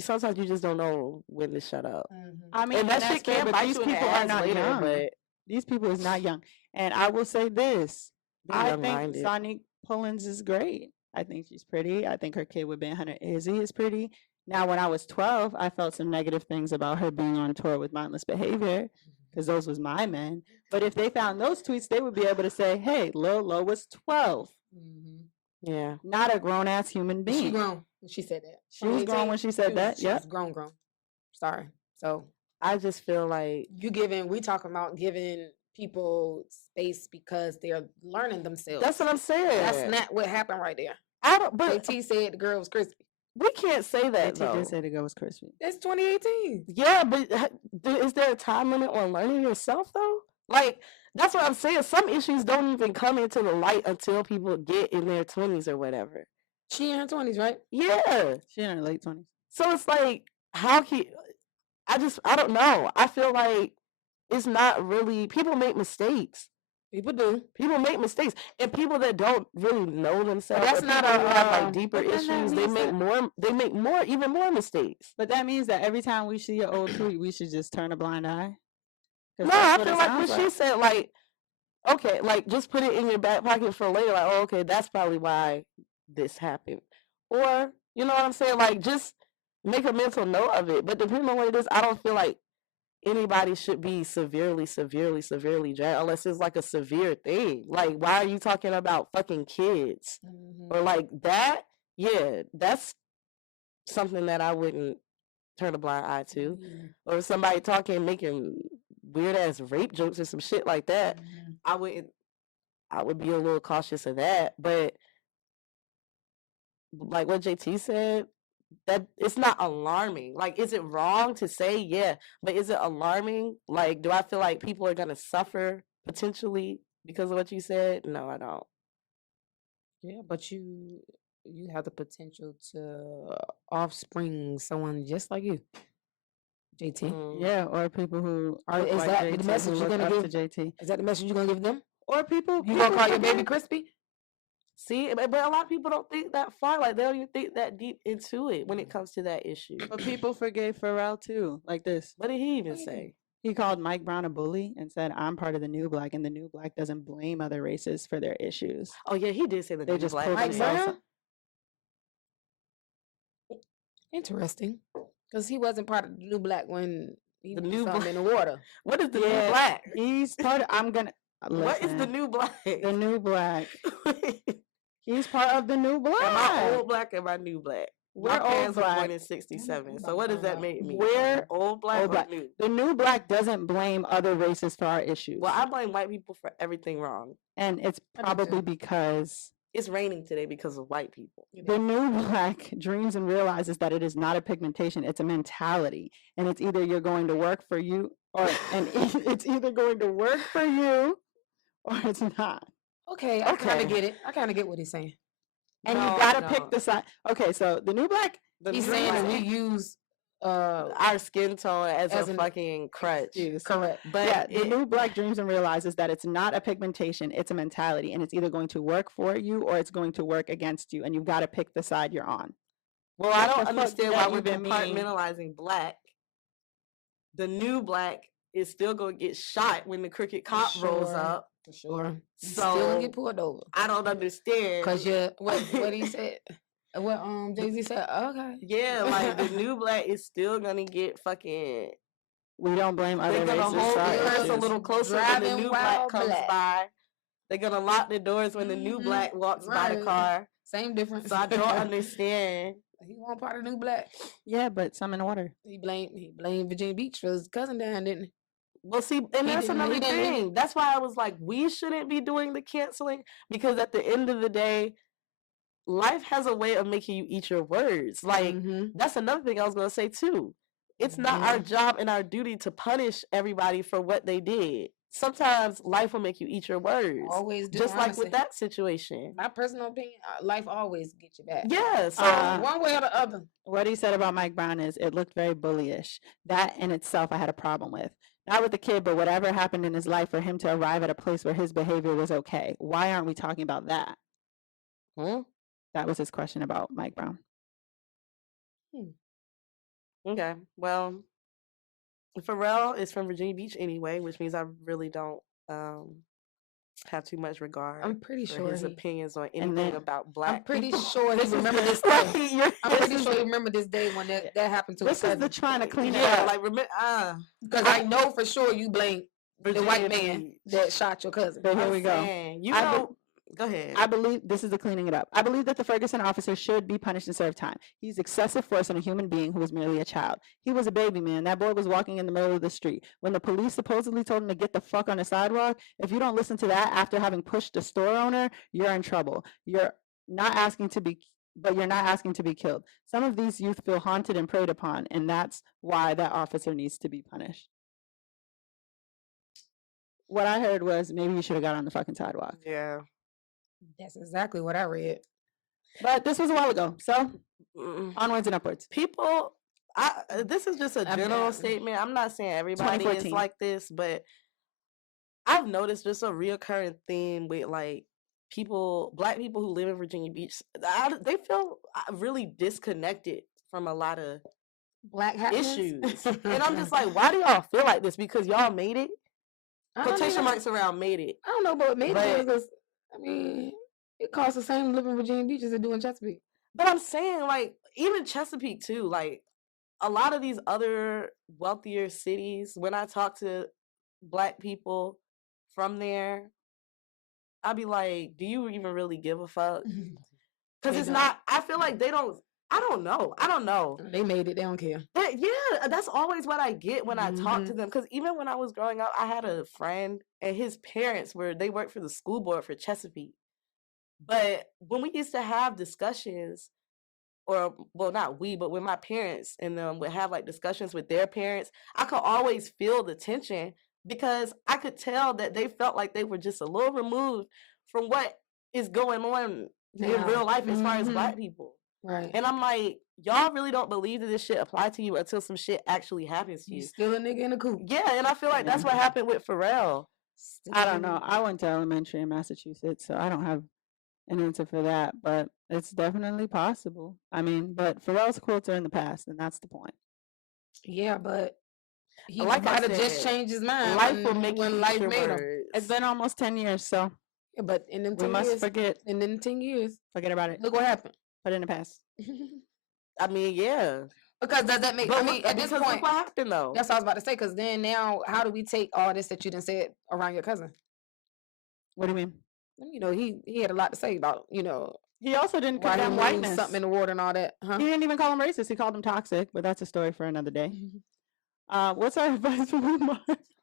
sometimes you just don't know when to shut up. I mean, and that shit can bite these you in the people are ass not later, young. but These people is not young. And I will say this: I think young-minded. Sonique Pullins is great. I think she's pretty. I think her kid with Ben Hunter Izzy is pretty. Now, when I was 12, I felt some negative things about her being on tour with mindless behavior because those was my men. But if they found those tweets, they would be able to say, hey, Lil Lo was 12. Yeah. Not a grown-ass human being. She grown when she said that. She was grown when she said that. She was grown. Sorry. So I just feel like we talking about giving people space because they're learning themselves. That's what I'm saying. That's not what happened right there. I don't. But JT said the girl was crispy. We can't say that. JT though. did say the girl was crispy. That's 2018. Yeah, but is there a time limit on learning yourself though? Like that's what I'm saying. Some issues don't even come into the light until people get in their 20s or whatever. She in her 20s, right? Yeah, she in her late 20s. So it's like, how can I don't know. I feel like it's not really. People make mistakes. People do. People make mistakes, and people that don't really know themselves. But that's not who have like deeper issues. They make that- even more mistakes. But that means that every time we see an old tweet, we should just turn a blind eye. No, that's I what feel it like sounds what she said, like, okay, like just put it in your back pocket for later. Like, oh, okay, that's probably why this happened. Or, you know what I'm saying? Like, just make a mental note of it. But depending on what it is, I don't feel like anybody should be severely dragged unless it's like a severe thing. Like, why are you talking about fucking kids? Or like that? Yeah, that's something that I wouldn't turn a blind eye to. Or if somebody talking, making weird ass rape jokes or some shit like that, I would be a little cautious of that. But like what JT said, that it's not alarming. Like, is it wrong to say? Yeah, but is it alarming? Like, do I feel like people are gonna suffer potentially because of what you said? No, I don't. Yeah, but you have the potential to offspring someone just like you, JT. Yeah, or people who Or look is like that JT, the who message you're look gonna up give? to JT. Is that the message you're gonna give them? Or people You gonna call your baby forget- crispy? See, but a lot of people don't think that far. Like, they don't even think that deep into it when it comes to that issue. But people forgave Pharrell too, like this. What did he even say? He called Mike Brown a bully and said, "I'm part of the new black, and the new black doesn't blame other races for their issues." Oh yeah, he did say the They new just black. pulled Mike themselves Brown? up. Interesting, because he wasn't part of the new black when he The was new something black- in the water. What is the Yeah, new black? He's part of. I'm gonna. What is the listen, new black? The new black. He's part of the new black. Am I old black or am I new black? We're My old parents were born black. in '67. So what does that make me? We're old black old or black. new? The new black doesn't blame other races for our issues. Well, I blame white people for everything wrong. And it's I do probably too. because It's raining today because of white people. the new black dreams and realizes that it is not a pigmentation, it's a mentality. And it's either you're going to work for you it's either going to work for you or it's not. Okay, I kind Okay. of get it. I kind of get what he's saying. And No, you gotta no. pick the side. Okay, so the new black The He's new saying that black- we use our skin tone as as a an fucking crutch. excuse. correct. But Yeah, the it- new black dreams and realizes that it's not a pigmentation, it's a mentality, and it's either going to work for you or it's going to work against you, and you've got to pick the side you're on. well, I What the don't fuck understand does why that we're even mean? compartmentalizing black. The new black is still gonna get shot when the crooked cop rolls sure. up. For sure. You So still gonna get pulled over. I don't understand. Cause you what he said, what Jay-Z said. Okay. Yeah, like the new black is still gonna get fucking. We don't blame other They're gonna races hold for our the purse a issues. little closer when the Driving new while black comes black. by. They're gonna lock the doors when the new Mhm. black walks by the Right. car. Same difference. So I don't understand. He wasn't part of new black. Yeah, but some in the water. He blamed Virginia Beach for his cousin down, didn't he? Well, see, and He that's didn't- another he didn't- he thing. That's why I was like, we shouldn't be doing the canceling because at the end of the day, life has a way of making you eat your words. Like, Mhm. that's another thing I was going to say too. It's not our job and our duty to punish everybody for what they did. Sometimes life will make you eat your words. Always do. Just like honestly. with that situation. My personal opinion, life always get you back. Yeah. So One way or the other. What he said about Mike Brown is it looked very bullyish. That in itself I had a problem with. Not with the kid, but whatever happened in his life for him to arrive at a place where his behavior was okay. Why aren't we talking about that? That was his question about Mike Brown. okay. Well, Pharrell is from Virginia Beach anyway, which means I really don't have too much regard. I'm pretty for sure his he- opinions on And anything then- about black. I'm pretty people. sure he This is- remember this Like, day. you're- I'm pretty sure he remember this day when that happened to his This is cousin. the trying to clean it yeah, up. like remember. Because I know for sure you blame the white Virginia man Beach. that shot your cousin. But here I'm we go. saying, you I know, go ahead. I believe this is the cleaning it up. I believe that the Ferguson officer should be punished and serve time. He's excessive force on a human being who was merely a child. He was a baby, man. That boy was walking in the middle of the street. When the police supposedly told him to get the fuck on the sidewalk, if you don't listen to that after having pushed the store owner, you're in trouble. You're not asking to be killed. Some of these youth feel haunted and preyed upon, and that's why that officer needs to be punished. What I heard was maybe you should have got on the fucking sidewalk. yeah. That's exactly what I read. But this was a while ago, so Mm. onwards and upwards. People, this is just a I'm general down. statement. I'm not saying everybody is 2014. like this, but I've noticed just a reoccurring theme with like black people who live in Virginia Beach. They feel really disconnected from a lot of Black happenings? issues, and I'm just like, why do y'all feel like this? Because y'all made it. I don't quotation mean, marks around made it. I don't know, but maybe But- because I mean, it costs the same to live in Virginia Beach as it do in Chesapeake. But I'm saying, like, even Chesapeake too, like a lot of these other wealthier cities, when I talk to Black people from there, I'd be like, do you even really give a fuck? Because They it's don't. not, I feel like they don't, I don't know. They made it. They don't care. Yeah, that's always what I get when I talk to them. Because even when I was growing up, I had a friend and his parents they worked for the school board for Chesapeake. But when we used to have discussions, or well, not we, but when my parents and them would have like discussions with their parents, I could always feel the tension because I could tell that they felt like they were just a little removed from what is going on in Now. real life as far as Black people. Right. And I'm like, y'all really don't believe that this shit apply to you until some shit actually happens to You you. still a nigga in the coop. Yeah, and I feel like that's what happened with Pharrell. I don't know. I went to elementary in Massachusetts, so I don't have an answer for that, but it's definitely possible. I mean, but Pharrell's quotes are in the past, and that's the point. Yeah, but he Like I might have just said, changed his mind Life will make when you life eat your made him. words. It's been almost 10 years, so Yeah, but in them we 10 must years, forget in 10 years, about it. look what happened. Put it in the past. I mean, yeah. Because does that make? But I mean, at this because point, look what happened though. that's what I was about to say. Because then now, how do we take all this that you done said around your cousin? What do you mean? You know, he had a lot to say about He also didn't why he condemn moved whiteness. something in the water and all that. Huh? He didn't even call him racist. He called him toxic, but that's a story for another day. What's our advice for Umar?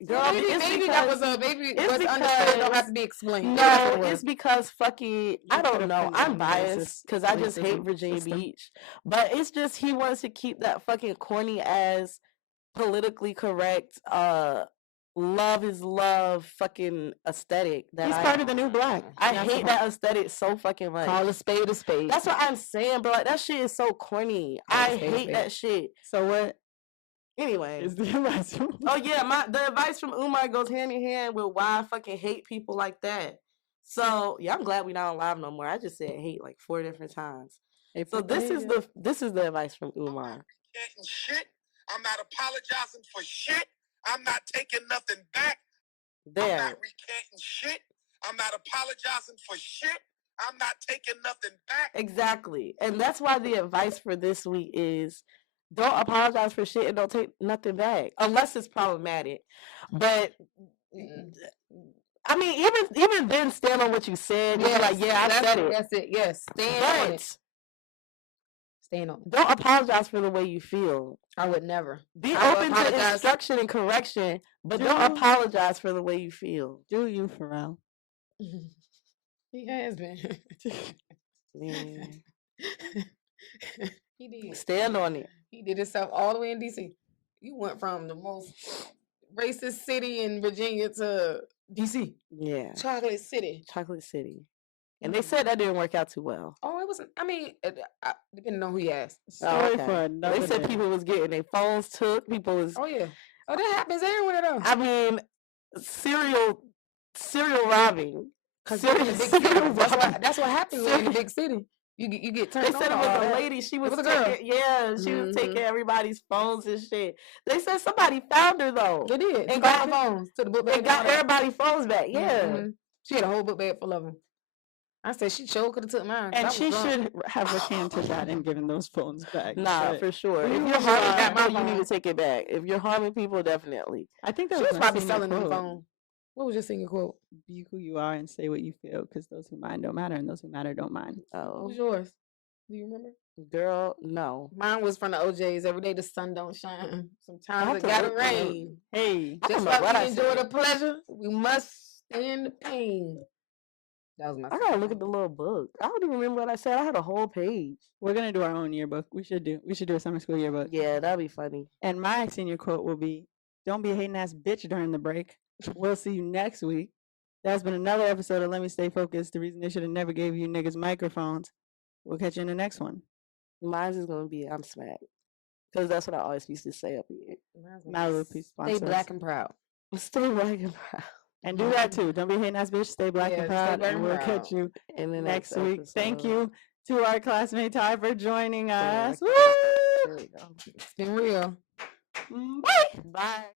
Girl, maybe it's that was because- a maybe it's what's understood don't have because- to be explained. No, it's because fucking I You don't could've know. I'm condemned biased racist because I just hate racism Virginia system. Beach. But it's just he wants to keep that fucking corny ass politically correct love is love fucking aesthetic that He's I part of the new black. I That's the hate part. that aesthetic so fucking much. Call a spade a spade. That's what I'm saying, bro. Like that shit is so corny. Call a I spade a hate spade. that shit. So what Anyway. is the advice? Oh yeah, the advice from Umar goes hand in hand with why I fucking hate people like that. So yeah, I'm glad we're not on live no more. I just said hate like 4 different times. So this is the advice from Umar. Getting shit. I'm not apologizing for shit. I'm not taking nothing back. I'm There. not recanting shit. I'm not apologizing for shit. I'm not taking nothing back. Exactly. And that's why the advice for this week is don't apologize for shit and don't take nothing back. Unless it's problematic. But I mean, even then stand on what you said. Yes, like, yeah, I said it. That's it. Yes. Stand on But it. Stand on it. don't apologize for the way you feel. I would never. Be I would open to apologize. instruction and correction, but don't Do- apologize for the way you feel. Do you, Pharrell? He has been. Man, He did. stand on it. He did himself all the way in DC. You went from the most racist city in Virginia to DC, Yeah. Chocolate City. Chocolate City. And they said that didn't work out too well. Oh, it wasn't. I mean, depending on who you ask. Story okay. for another They said day. people was getting their phones took. People was Oh yeah. Oh, that happens everywhere though. I mean, serial robbing. Because you're in the big city. That's what happens when you're in the big city. You get turned They on. said it to all was a that. lady. She was was a girl. taking, yeah, she was Mhm. taking everybody's phones and shit. They said somebody found her though. They did. And And got- got phones to the book bag. They got everybody's phones back. Yeah. Mhm. She had a whole book bag full of them. I said she sure could have took mine. 'cause I And was she drunk. should have recanted that and given those phones back. Nah, but for sure. we If were you're got harming my people, you need phone. to take it back. If you're harming people, definitely. I think that She was was my probably senior selling them quote. phone. What was your singing quote? Be who you are and say what you feel, because those who mind don't matter and those who matter don't mind. What Oh, was yours? Do you remember? girl, no. Mine was from the OJs. Every day the sun don't shine. Sometimes have it to gotta look that up. rain. Hey, I don't Just know like what I we enjoy said. the pleasure, we must stand the pain. That was my. I gotta look at the little book. I don't even remember what I said. I had a whole page. we're gonna do our own yearbook. We should do a summer school yearbook. Yeah, that'd be funny. And my senior quote will be, "Don't be a hating ass bitch during the break." We'll see you next week. That's been another episode of Let Me Stay Focused. The reason they should have never gave you niggas microphones. We'll catch you in the next one. Mine's is gonna be I'm smacked. Because that's what I always used to say up here. Malibu, please sponsor Stay us. black and proud. Stay black and proud. And do that too. Don't be a hating ass bitch. Stay black Yeah, and stay proud. black And and we'll proud. catch you In the next week. Thank episode. you to our classmate Ty for joining us. There Woo! we go. It's been real. Bye. Bye.